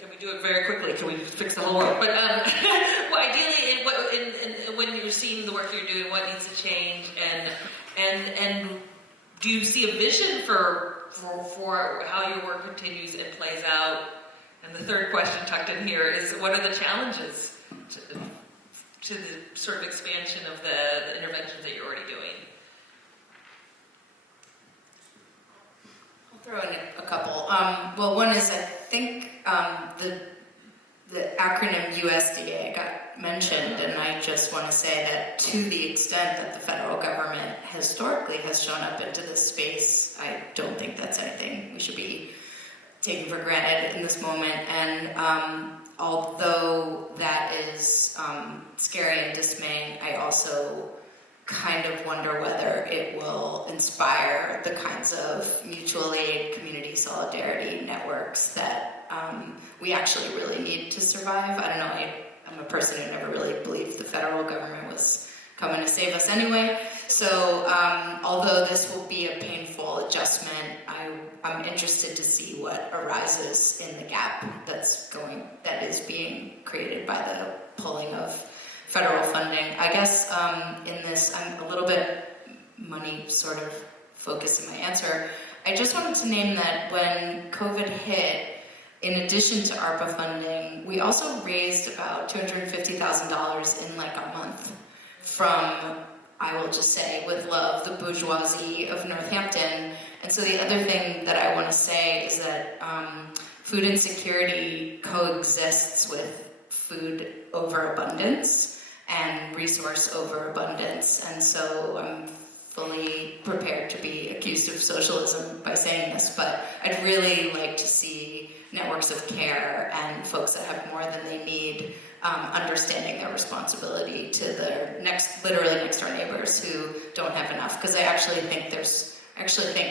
Can we do it very quickly? Can we fix the whole world? But ideally, when you're seeing the work you're doing, what needs to change, and do you see a vision for how your work continues and plays out? And the third question tucked in here is, what are the challenges to the sort of expansion of the interventions that you're already doing? I'll throw in a couple. Well, one is I think the acronym USDA got mentioned, and I just want to say that to the extent that the federal government historically has shown up into this space, I don't think that's anything we should be taking for granted in this moment. And although that is scary and dismaying, I also kind of wonder whether it will inspire the kinds of mutual aid, community solidarity networks that we actually really need to survive. I don't know, I'm a person who never really believed the federal government was coming to save us anyway. So although this will be a painful adjustment, I'm interested to see what arises in the gap that is being created by the pulling of federal funding. I guess in this, I'm a little bit money sort of focused in my answer. I just wanted to name that when COVID hit, in addition to ARPA funding, we also raised about $250,000 in like a month from, I will just say, with love, the bourgeoisie of Northampton. And so the other thing that I want to say is that food insecurity coexists with food overabundance and resource overabundance. And so I'm fully prepared to be accused of socialism by saying this, but I'd really like to see networks of care and folks that have more than they need understanding their responsibility to their literally next door neighbors who don't have enough. Because I actually think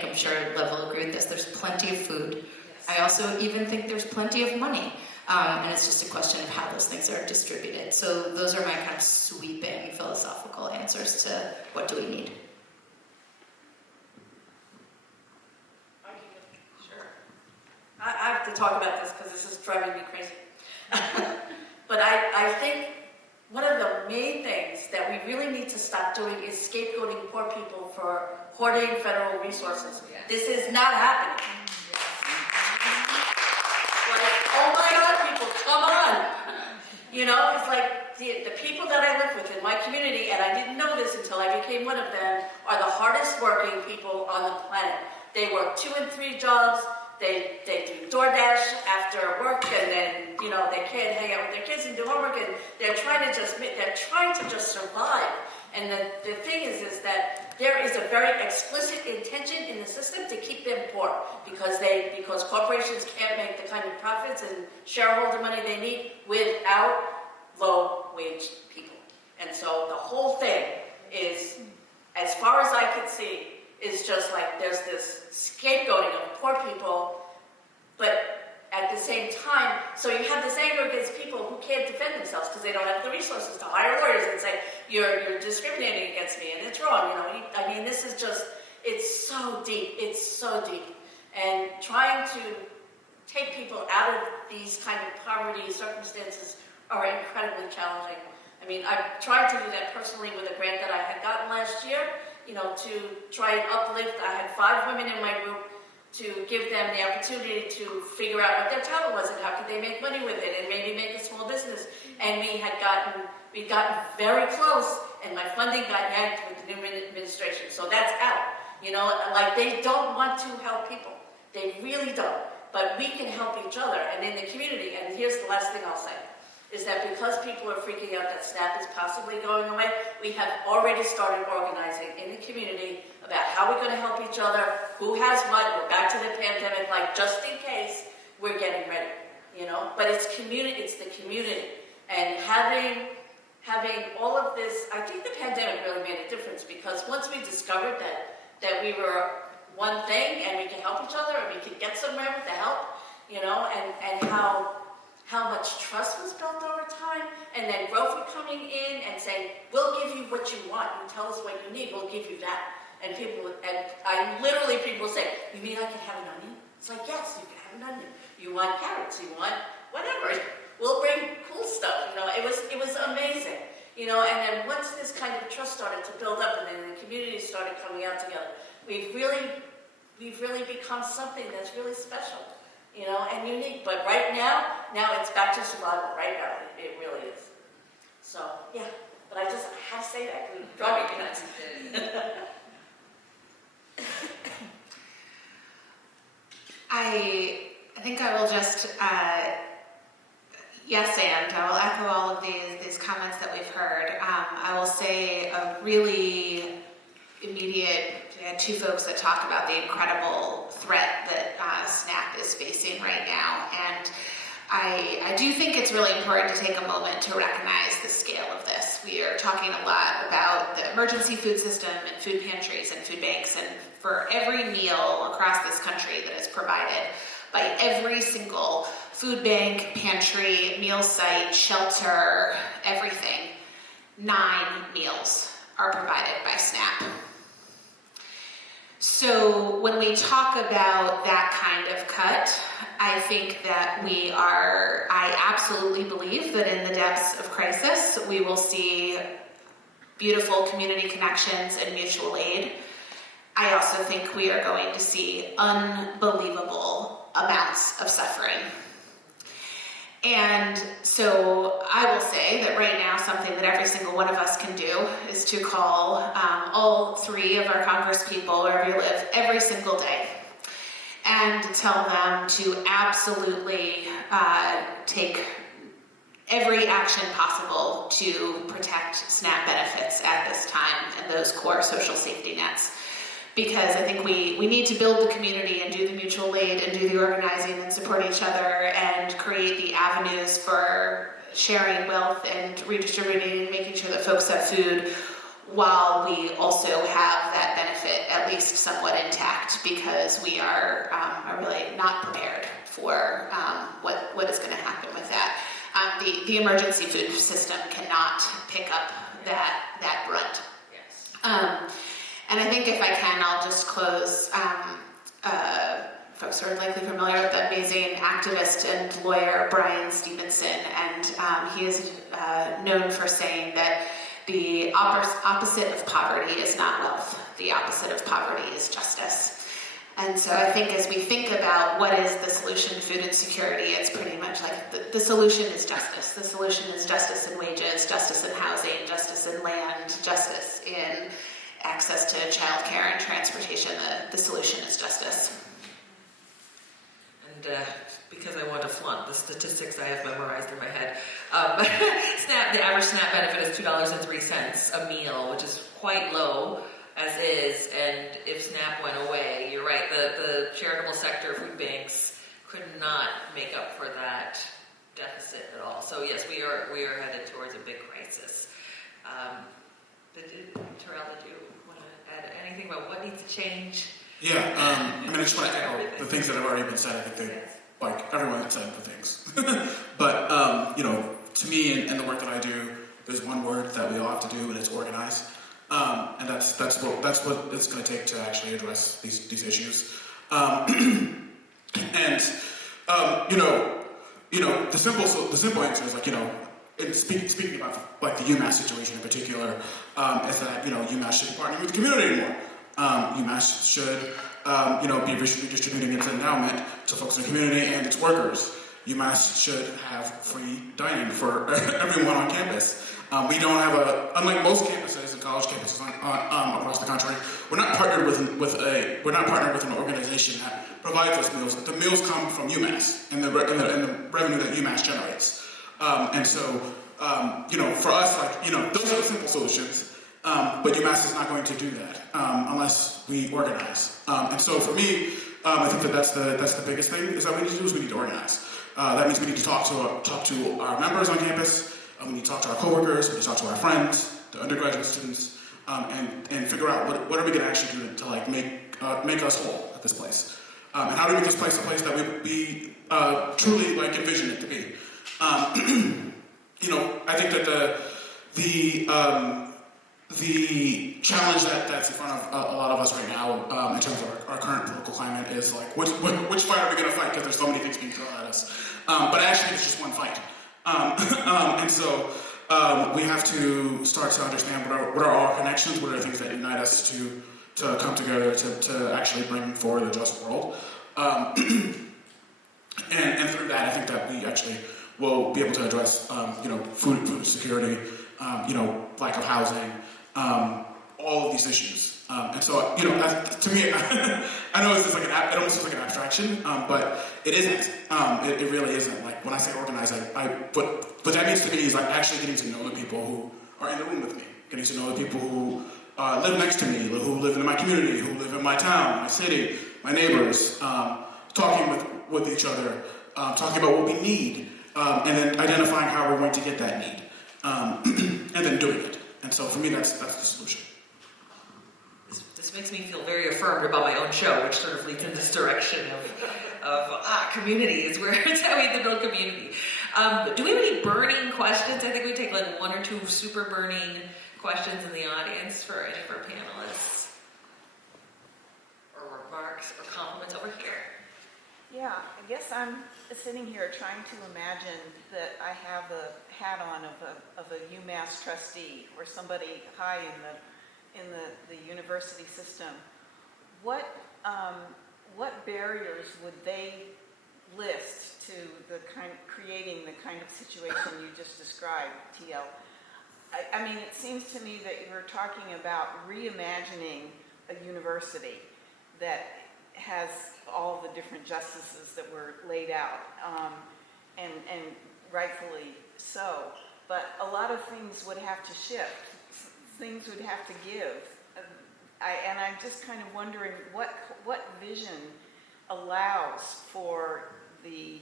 I'm sure Lev will agree with this, there's plenty of food. Yes. I also even think there's plenty of money. And it's just a question of how those things are distributed. So those are my kind of sweeping philosophical answers to what do we need. Sure. I have to talk about this because this is driving me crazy. But I think one of the main things that we really need to stop doing is scapegoating poor people for hoarding federal resources. Yes. This is not happening. Like, oh my God, people, come on. You know, it's like the people that I live with in my community, and I didn't know this until I became one of them, are the hardest working people on the planet. They work 2 and 3 jobs. They do DoorDash after work, and then, you know, they can't hang out with their kids and do homework, and they're trying to just survive. And the thing is that there is a very explicit intention in the system to keep them poor because corporations can't make the kind of profits and shareholder money they need without low-wage people. And so the whole thing is, as far as I can see, is just like there's this scapegoating of poor people, but at the same time, so you have this anger against people who can't defend themselves because they don't have the resources to hire lawyers and say, you're discriminating against me and it's wrong. You know, I mean, this is just, it's so deep. And trying to take people out of these kind of poverty circumstances are incredibly challenging. I mean, I've tried to do that personally with a grant that I had gotten last year, you know, to try and uplift. I had 5 women in my group to give them the opportunity to figure out what their talent was and how could they make money with it and maybe make a small business. And we'd gotten very close, and my funding got yanked with the new administration. So that's out. You know, like they don't want to help people. They really don't. But we can help each other and in the community. And here's the last thing I'll say. Is that because people are freaking out that SNAP is possibly going away, we have already started organizing in the community about how we're going to help each other, who has what. We're back to the pandemic, like just in case we're getting ready, you know. But it's community, it's the community, and having all of this. I think the pandemic really made a difference because once we discovered that we were one thing and we could help each other and we could get somewhere with the help, you know, and how much trust was built over time, and then Grover coming in and saying, we'll give you what you want, you tell us what you need, we'll give you that. And people say, you mean I can have an onion? It's like, yes, you can have an onion. You want carrots, you want whatever. We'll bring cool stuff, you know. It was amazing, you know, and then once this kind of trust started to build up and then the community started coming out together, we've really become something that's really special. You know, and unique. But right now it's back to survival. Right now, it really is. So, yeah. But I just have to say that. It drives me nuts. I think I will just, yes, and I will echo all of these comments that we've heard. I will say a really immediate, 2 folks that talk about the incredible threat that SNAP is facing right now. And I do think it's really important to take a moment to recognize the scale of this. We are talking a lot about the emergency food system and food pantries and food banks, and for every meal across this country that is provided by every single food bank, pantry, meal site, shelter, everything, 9 meals are provided by SNAP. So when we talk about that kind of cut, I think that I absolutely believe that in the depths of crisis, we will see beautiful community connections and mutual aid. I also think we are going to see unbelievable amounts of suffering. And so I will say that right now something that every single one of us can do is to call all 3 of our Congress people, wherever you live, every single day and tell them to absolutely take every action possible to protect SNAP benefits at this time and those core social safety nets. Because I think we need to build the community and do the mutual aid and do the organizing and support each other and create the avenues for sharing wealth and redistributing and making sure that folks have food while we also have that benefit at least somewhat intact, because we are really not prepared for what is going to happen with that. The emergency food system cannot pick up that brunt. Yes. And I think if I can, I'll just close. Folks are likely familiar with the amazing activist and lawyer Brian Stevenson, and he is known for saying that the opposite of poverty is not wealth. The opposite of poverty is justice. And so I think as we think about what is the solution to food insecurity, it's pretty much like the solution is justice. The solution is justice in wages, justice in housing, justice in land, justice in access to childcare and transportation. The solution is justice. And because I want to flaunt the statistics I have memorized in my head, the average SNAP benefit is $2.03 a meal, which is quite low as is. And if SNAP went away, you're right, the charitable sector, food banks, could not make up for that deficit at all. So yes, we are headed towards a big crisis. Terrell, did you want to add anything about what needs to change? Yeah, I just want to echo the things that have already been said. I think everyone said the things. But, to me and the work that I do, there's one word that we all have to do, and it's organize. And that's what it's going to take to actually address these issues. The simple answer is speaking about the UMass situation in particular, is that UMass should partner with the community more. UMass should be redistributing its endowment to folks in the community and its workers. UMass should have free dining for everyone on campus. We don't have unlike most campuses and college campuses across the country, we're not partnered with an organization that provides us meals. The meals come from UMass and the revenue that UMass generates. For us, those are the simple solutions. But UMass is not going to do that unless we organize. And so for me, I think that's the biggest thing is that we need to organize. That means we need to talk to our members on campus. We need to talk to our coworkers. We need to talk to our friends, the undergraduate students, and figure out what are we going to actually do to make us whole at this place, and how do we make this place a place that we truly envision it to be. I think that the challenge that's in front of a lot of us right now, in terms of our current political climate, is which fight are we going to fight? Because there's so many things being thrown at us. But actually, it's just one fight. And so we have to start to understand what are our connections, what are the things that unite us to come together to actually bring forward a just world. And through that, I think that we actually will be able to address, food security, lack of housing, all of these issues. And so, to me, I know this is it almost feels like an abstraction, but it isn't. It really isn't. When I say organize, what that means to me is actually getting to know the people who are in the room with me, getting to know the people who live next to me, who live in my community, who live in my town, my city, my neighbors, talking with each other, talking about what we need, and then identifying how we're going to get that need, and then doing it. And so for me, that's the solution. This makes me feel very affirmed about my own show, which sort of leads in this direction of community is where it's how we build community. Do we have any burning questions? I think we take like 1 or 2 super burning questions in the audience for any of our panelists. Or remarks or compliments over here. Yeah, I guess I'm sitting here trying to imagine that I have a hat on of a UMass trustee or somebody high in the university system. What barriers would they list to creating the kind of situation you just described, TL? I mean, it seems to me that you're talking about reimagining a university that has all the different justices that were laid out, and rightfully so. But a lot of things would have to shift. Things would have to give. And I'm just kind of wondering what vision allows for the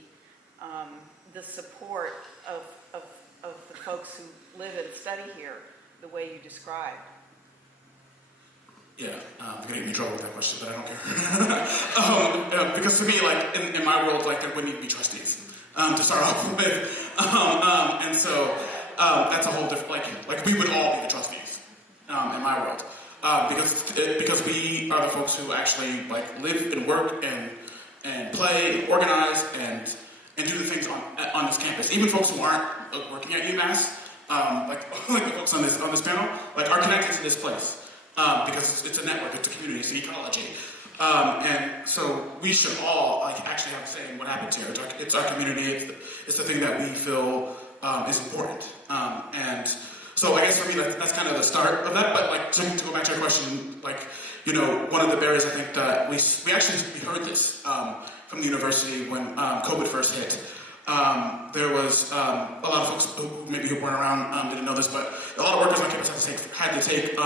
support of the folks who live and study here the way you described. Yeah, I'm gonna get in trouble with that question, but I don't care. Because to me, like in my world, like there wouldn't even be trustees to start off with, and so that's a whole different. Like we would all be the trustees in my world, because we are the folks who actually like live and work and play, organize, and do the things on this campus. Even folks who aren't working at UMass, like the folks on this panel, like are connected to this place. Because it's a network, it's a community, it's an ecology. And so we should all like actually have a say in what happens here. It's our community, it's the thing that we feel is important. And so I guess for me that's kind of the start of that, but like to go back to your question, like, you know, one of the barriers I think that we heard this from the university when COVID first hit. There was a lot of folks who weren't around didn't know this, but a lot of workers on campus had to take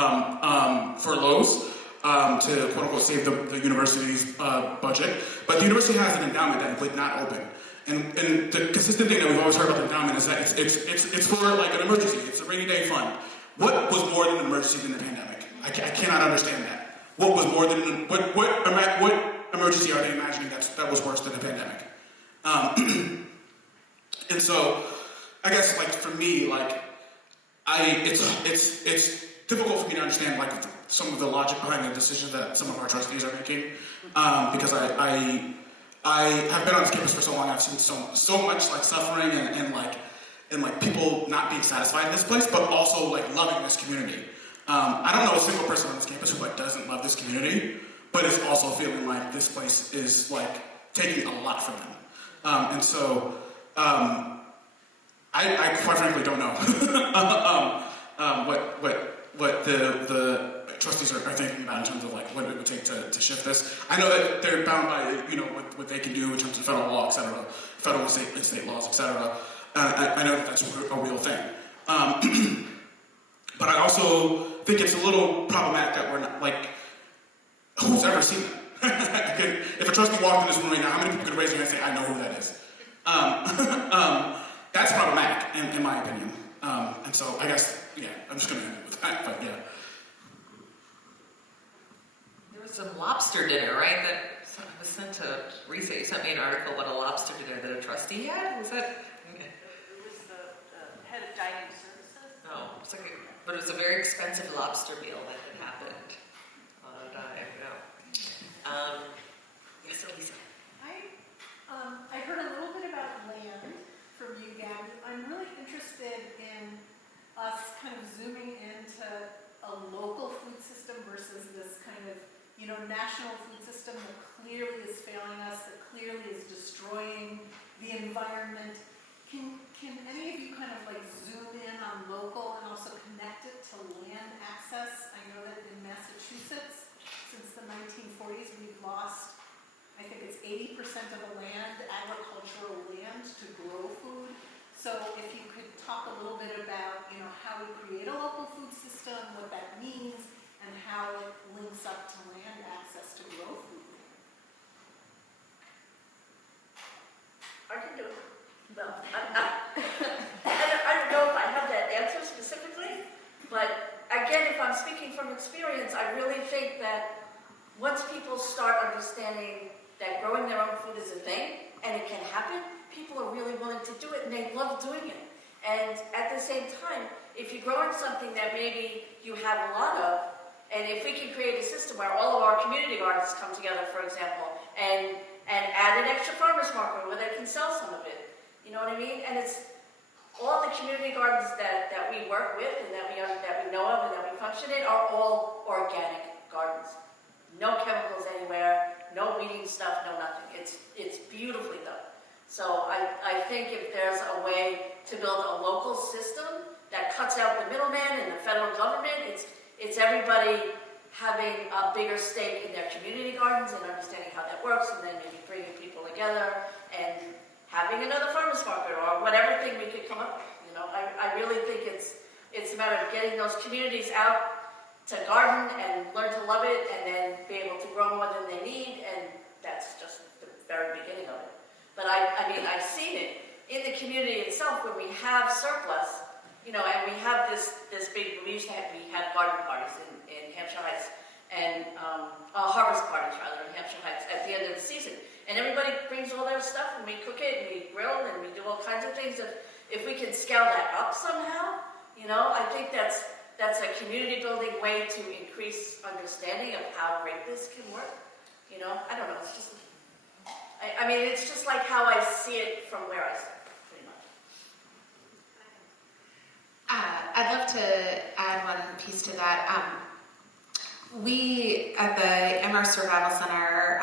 furloughs to quote unquote save the university's budget. But the university has an endowment that would not open. And the consistent thing that we've always heard about the endowment is that it's for like an emergency. It's a rainy day fund. What was more than an emergency than the pandemic? I cannot understand that. What was more than what emergency are they imagining that was worse than the pandemic? And so, I guess like for me, like it's difficult for me to understand like some of the logic behind the decisions that some of our trustees are making, because I have been on this campus for so long. I've seen so much like suffering and like people not being satisfied in this place, but also like loving this community. I don't know a single person on this campus who like doesn't love this community, but is also feeling like this place is like taking a lot from them, and so. I quite frankly don't know what the trustees are thinking about in terms of like what it would take to shift this. I know that they're bound by what they can do in terms of federal law, etc., federal and state laws, etc. I know that that's a real thing, but I also think it's a little problematic that we're not like who's ever seen that. If a trustee walked in this room right now, how many people could raise their hand and say I know who that is? That's problematic, in my opinion. And so I guess, yeah, I'm just going to end it with that, but yeah. There was some lobster dinner, right? That was sent to Risa. You sent me an article about a lobster dinner that a trustee had. Was that? It was the head of dining services. No, it's like, but it was a very expensive lobster meal that had happened on a dime. No. Yes, Elisa. I heard a little bit about land from you, Gaby. I'm really interested in us kind of zooming into a local food system versus this kind of, national food system that clearly is failing us, that clearly is destroying the environment. Can any of you kind of like zoom in on local and also connect it to land access? I know that in Massachusetts, since the 1940s, we've lost, I think it's 80% of the land, agricultural land, to grow food. So if you could talk a little bit about, how we create a local food system, what that means, and how it links up to land access to grow food. I can that growing their own food is a thing, and it can happen, people are really willing to do it, and they love doing it. And at the same time, if you're growing something that maybe you have a lot of, and if we can create a system where all of our community gardens come together, for example, and add an extra farmer's market where they can sell some of it, you know what I mean? And it's all the community gardens that we work with and that we know of and that we function in are all organic gardens. No chemicals anywhere, no weeding stuff, no nothing. It's beautifully done. So I think if there's a way to build a local system that cuts out the middleman and the federal government, it's everybody having a bigger stake in their community gardens and understanding how that works, and then maybe bringing people together and having another farmer's market or whatever thing we could come up with. You know, I really think it's a matter of getting those communities out to garden and learn to love it, and then be able to grow more than they need, and that's just the very beginning of it. But I mean, I've seen it in the community itself when we have surplus, you know, and we have this big, we had garden parties in Hampshire Heights, and harvest parties rather in Hampshire Heights at the end of the season. And everybody brings all their stuff, and we cook it, and we grill, and we do all kinds of things. If we can scale that up somehow, you know, I think that's a community building way to increase understanding of how great this can work. You know, I don't know, it's just, I mean, it's just like how I see it from where I stand, pretty much. I'd love to add one piece to that. We at the Amherst Survival Center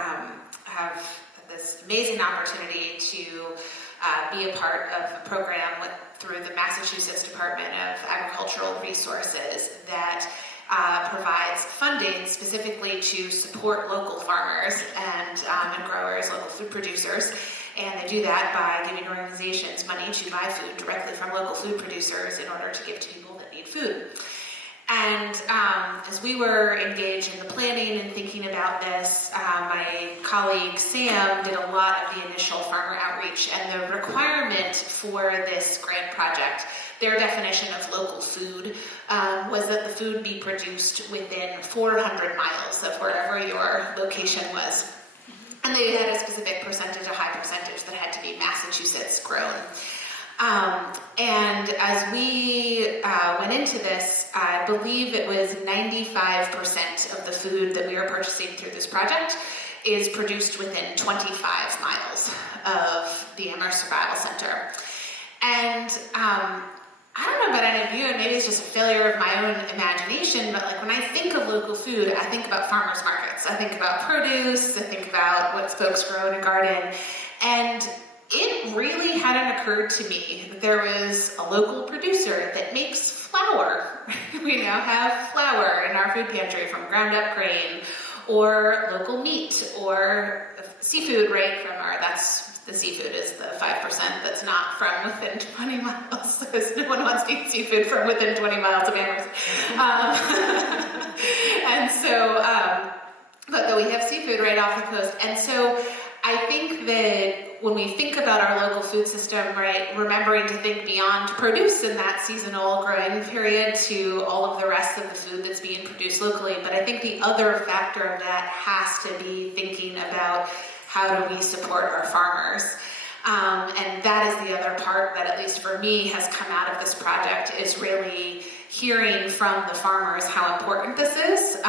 have this amazing opportunity to be a part of a program through the Massachusetts Department of Agricultural Resources that provides funding specifically to support local farmers and growers, local food producers. And they do that by giving organizations money to buy food directly from local food producers in order to give to people that need food. And as we were engaged in the planning and thinking about this, my colleague Sam did a lot of the initial farmer outreach, and the requirement for this grant project, their definition of local food, was that the food be produced within 400 miles of wherever your location was. And they had a specific percentage, a high percentage, that had to be Massachusetts grown. And as we went into this, I believe it was 95% of the food that we are purchasing through this project is produced within 25 miles of the Amherst Survival Center. And I don't know about any of you, and maybe it's just a failure of my own imagination, but like when I think of local food, I think about farmers markets. I think about produce, I think about what folks grow in a garden, and it really hadn't occurred to me that there was a local producer that makes flour. We now have flour in our food pantry from ground up grain, or local meat, or seafood right from the seafood is the 5% that's not from within 20 miles, because no one wants to eat seafood from within 20 miles of Amherst. And so, but we have seafood right off the coast. And so I think that when we think about our local food system, right, remembering to think beyond produce in that seasonal growing period to all of the rest of the food that's being produced locally. But I think the other factor of that has to be thinking about how do we support our farmers. And that is the other part that, at least for me, has come out of this project, is really hearing from the farmers how important this is, and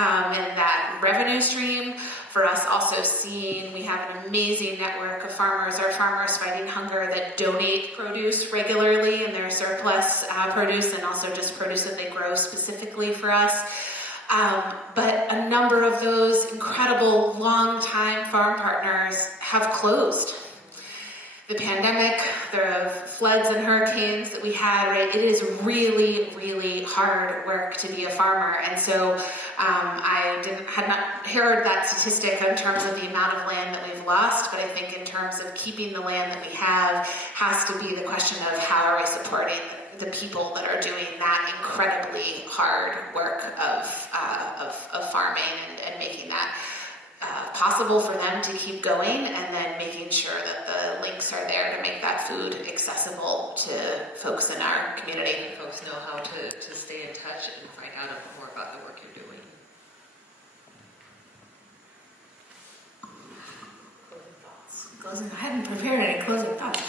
that revenue stream. For us, also seeing, we have an amazing network of farmers, our Farmers Fighting Hunger, that donate produce regularly in their surplus produce, and also just produce that they grow specifically for us. But a number of those incredible long-time farm partners have closed. The pandemic, the floods and hurricanes that we had, right, it is really, really hard work to be a farmer. And so I had not heard that statistic in terms of the amount of land that we've lost, but I think in terms of keeping the land that we have has to be the question of how are we supporting the people that are doing that incredibly hard work of farming and making that possible for them to keep going, and then making sure that the links are there to make that food accessible to folks in our community. Folks know how to stay in touch and find out more about the work you're doing. Closing. I hadn't prepared any closing thoughts.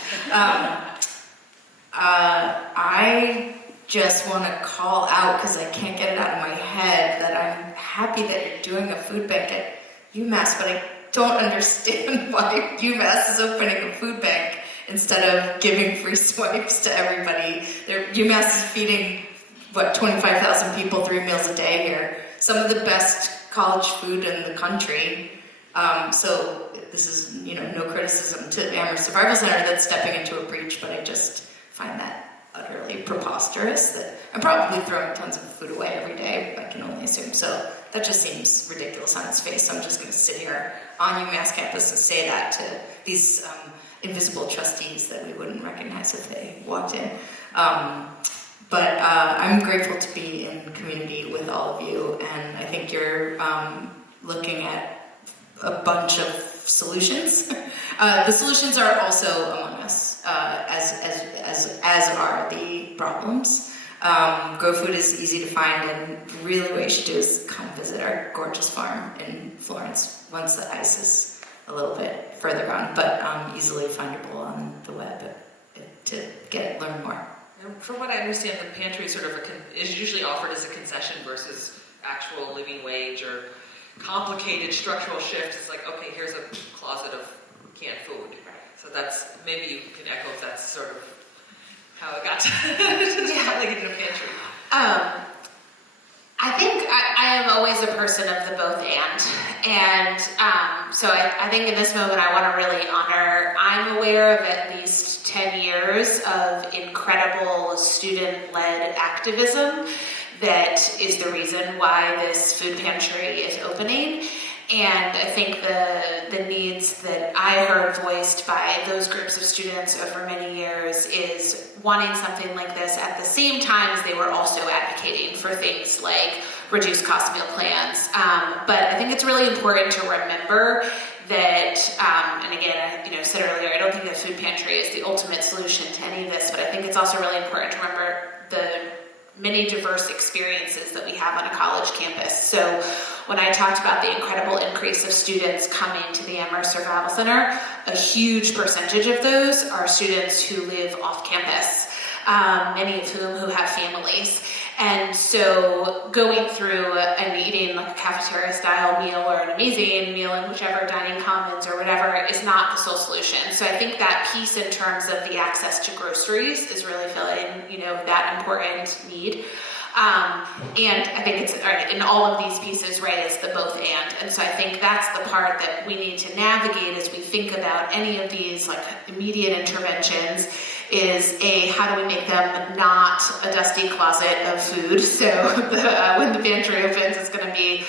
I just want to call out, because I can't get it out of my head, that I'm happy that you're doing a food bank at UMass, but I don't understand why UMass is opening a food bank instead of giving free swipes to everybody. UMass is feeding, 25,000 people 3 meals a day here. Some of the best college food in the country. So this is, no criticism to Amherst Survival Center that's stepping into a breach, but I just find that utterly preposterous. That I'm probably throwing tons of food away every day, I can only assume. So that just seems ridiculous on its face. So I'm just going to sit here on UMass campus and say that to these invisible trustees that we wouldn't recognize if they walked in. But I'm grateful to be in community with all of you, and I think you're looking at a bunch of solutions. The solutions are also among us, as are the problems. Grow food is easy to find, and really what you should do is come visit our gorgeous farm in Florence once the ice is a little bit further gone, but easily findable on the web to learn more. And from what I understand, the pantry is is usually offered as a concession versus actual living wage or complicated structural shift. It's like, okay, here's a closet of canned food. So that's, maybe you can echo if that's sort of how it got to like in a pantry. I think I am always a person of the both and so I think in this moment I want to really honor, I'm aware of at least 10 years of incredible student-led activism that is the reason why this food pantry is opening. And I think the needs that I heard voiced by those groups of students over many years is wanting something like this at the same time as they were also advocating for things like reduced cost meal plans. But I think it's really important to remember that, and again, I said earlier, I don't think the food pantry is the ultimate solution to any of this, but I think it's also really important to remember the many diverse experiences that we have on a college campus. So when I talked about the incredible increase of students coming to the Amherst Survival Center, a huge percentage of those are students who live off campus, many of whom who have families. And so going through and eating like a cafeteria style meal or an amazing meal in whichever dining commons or whatever is not the sole solution. So I think that piece in terms of the access to groceries is really filling, that important need. And I think it's in all of these pieces, right, it's the both and so I think that's the part that we need to navigate as we think about any of these like immediate interventions is how do we make them not a dusty closet of food? So when the pantry opens, it's going to be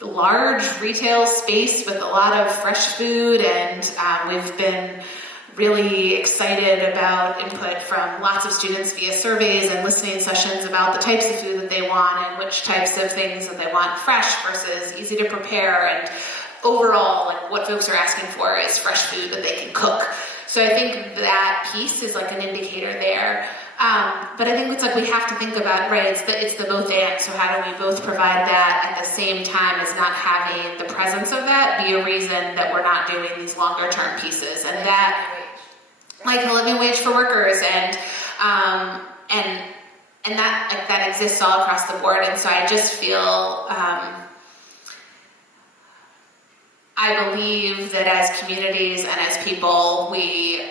a large retail space with a lot of fresh food, and we've been really excited about input from lots of students via surveys and listening sessions about the types of food that they want and which types of things that they want fresh versus easy to prepare, and overall like what folks are asking for is fresh food that they can cook. So I think that piece is like an indicator there. But I think it's like we have to think about, right, it's the both and. So how do we both provide that at the same time as not having the presence of that be a reason that we're not doing these longer term pieces, and that like a living wage for workers and that exists all across the board. And so I just feel I believe that as communities and as people, we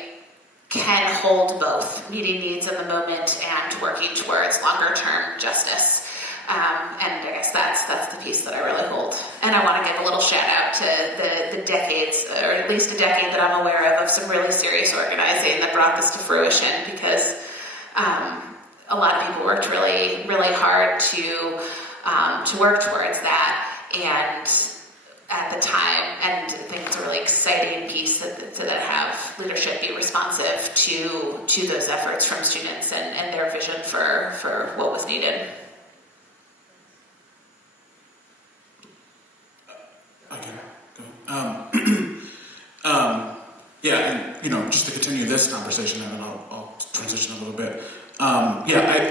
can hold both, meeting needs in the moment and working towards longer term justice. And I guess that's the piece that I really hold. And I want to give a little shout out to the decades, or at least a decade that I'm aware of some really serious organizing that brought this to fruition, because a lot of people worked really, really hard to work towards that. And at the time, and I think it's a really exciting piece to have leadership be responsive to those efforts from students and their vision for what was needed. Yeah, and just to continue this conversation, and then I'll transition a little bit.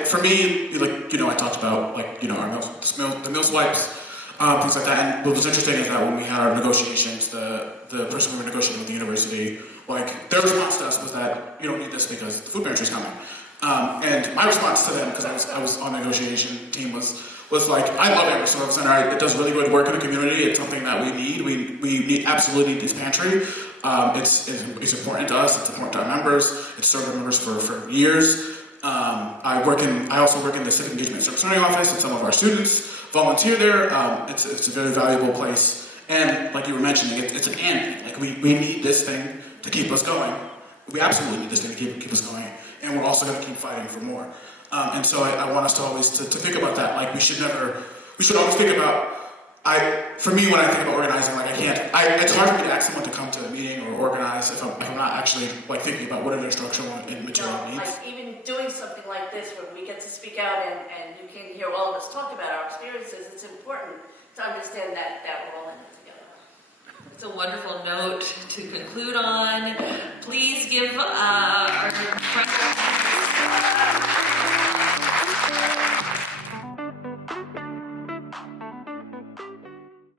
For me, I talked about our meal, the meal swipes. things like that. And what was interesting is that when we had our negotiations, the person we were negotiating with the university, like, their response to us was that you don't need this because the food pantry is coming. And my response to them, because I was on the negotiation team, was like, I love Amherst Survival Center. It does really good work in the community. It's something that we need. We absolutely need this pantry. It's important to us. It's important to our members. It's served our members for years. I also work in the civic engagement service learning office, and some of our students volunteer there. It's a very valuable place. And like you were mentioning, it's an and. Like we need this thing to keep us going. We absolutely need this thing to keep us going. And we're also going to keep fighting for more. And so I want us to always to think about that. Like we should always think about, for me, when I think about organizing, like it's hard for me to ask someone to come to a meeting or organize if I'm not actually like thinking about what are their structural and material needs. Like even doing something like this where we get to speak out and you can hear all of us talk about our experiences, it's important to understand that we're all in it together. It's a wonderful note to conclude on. Please give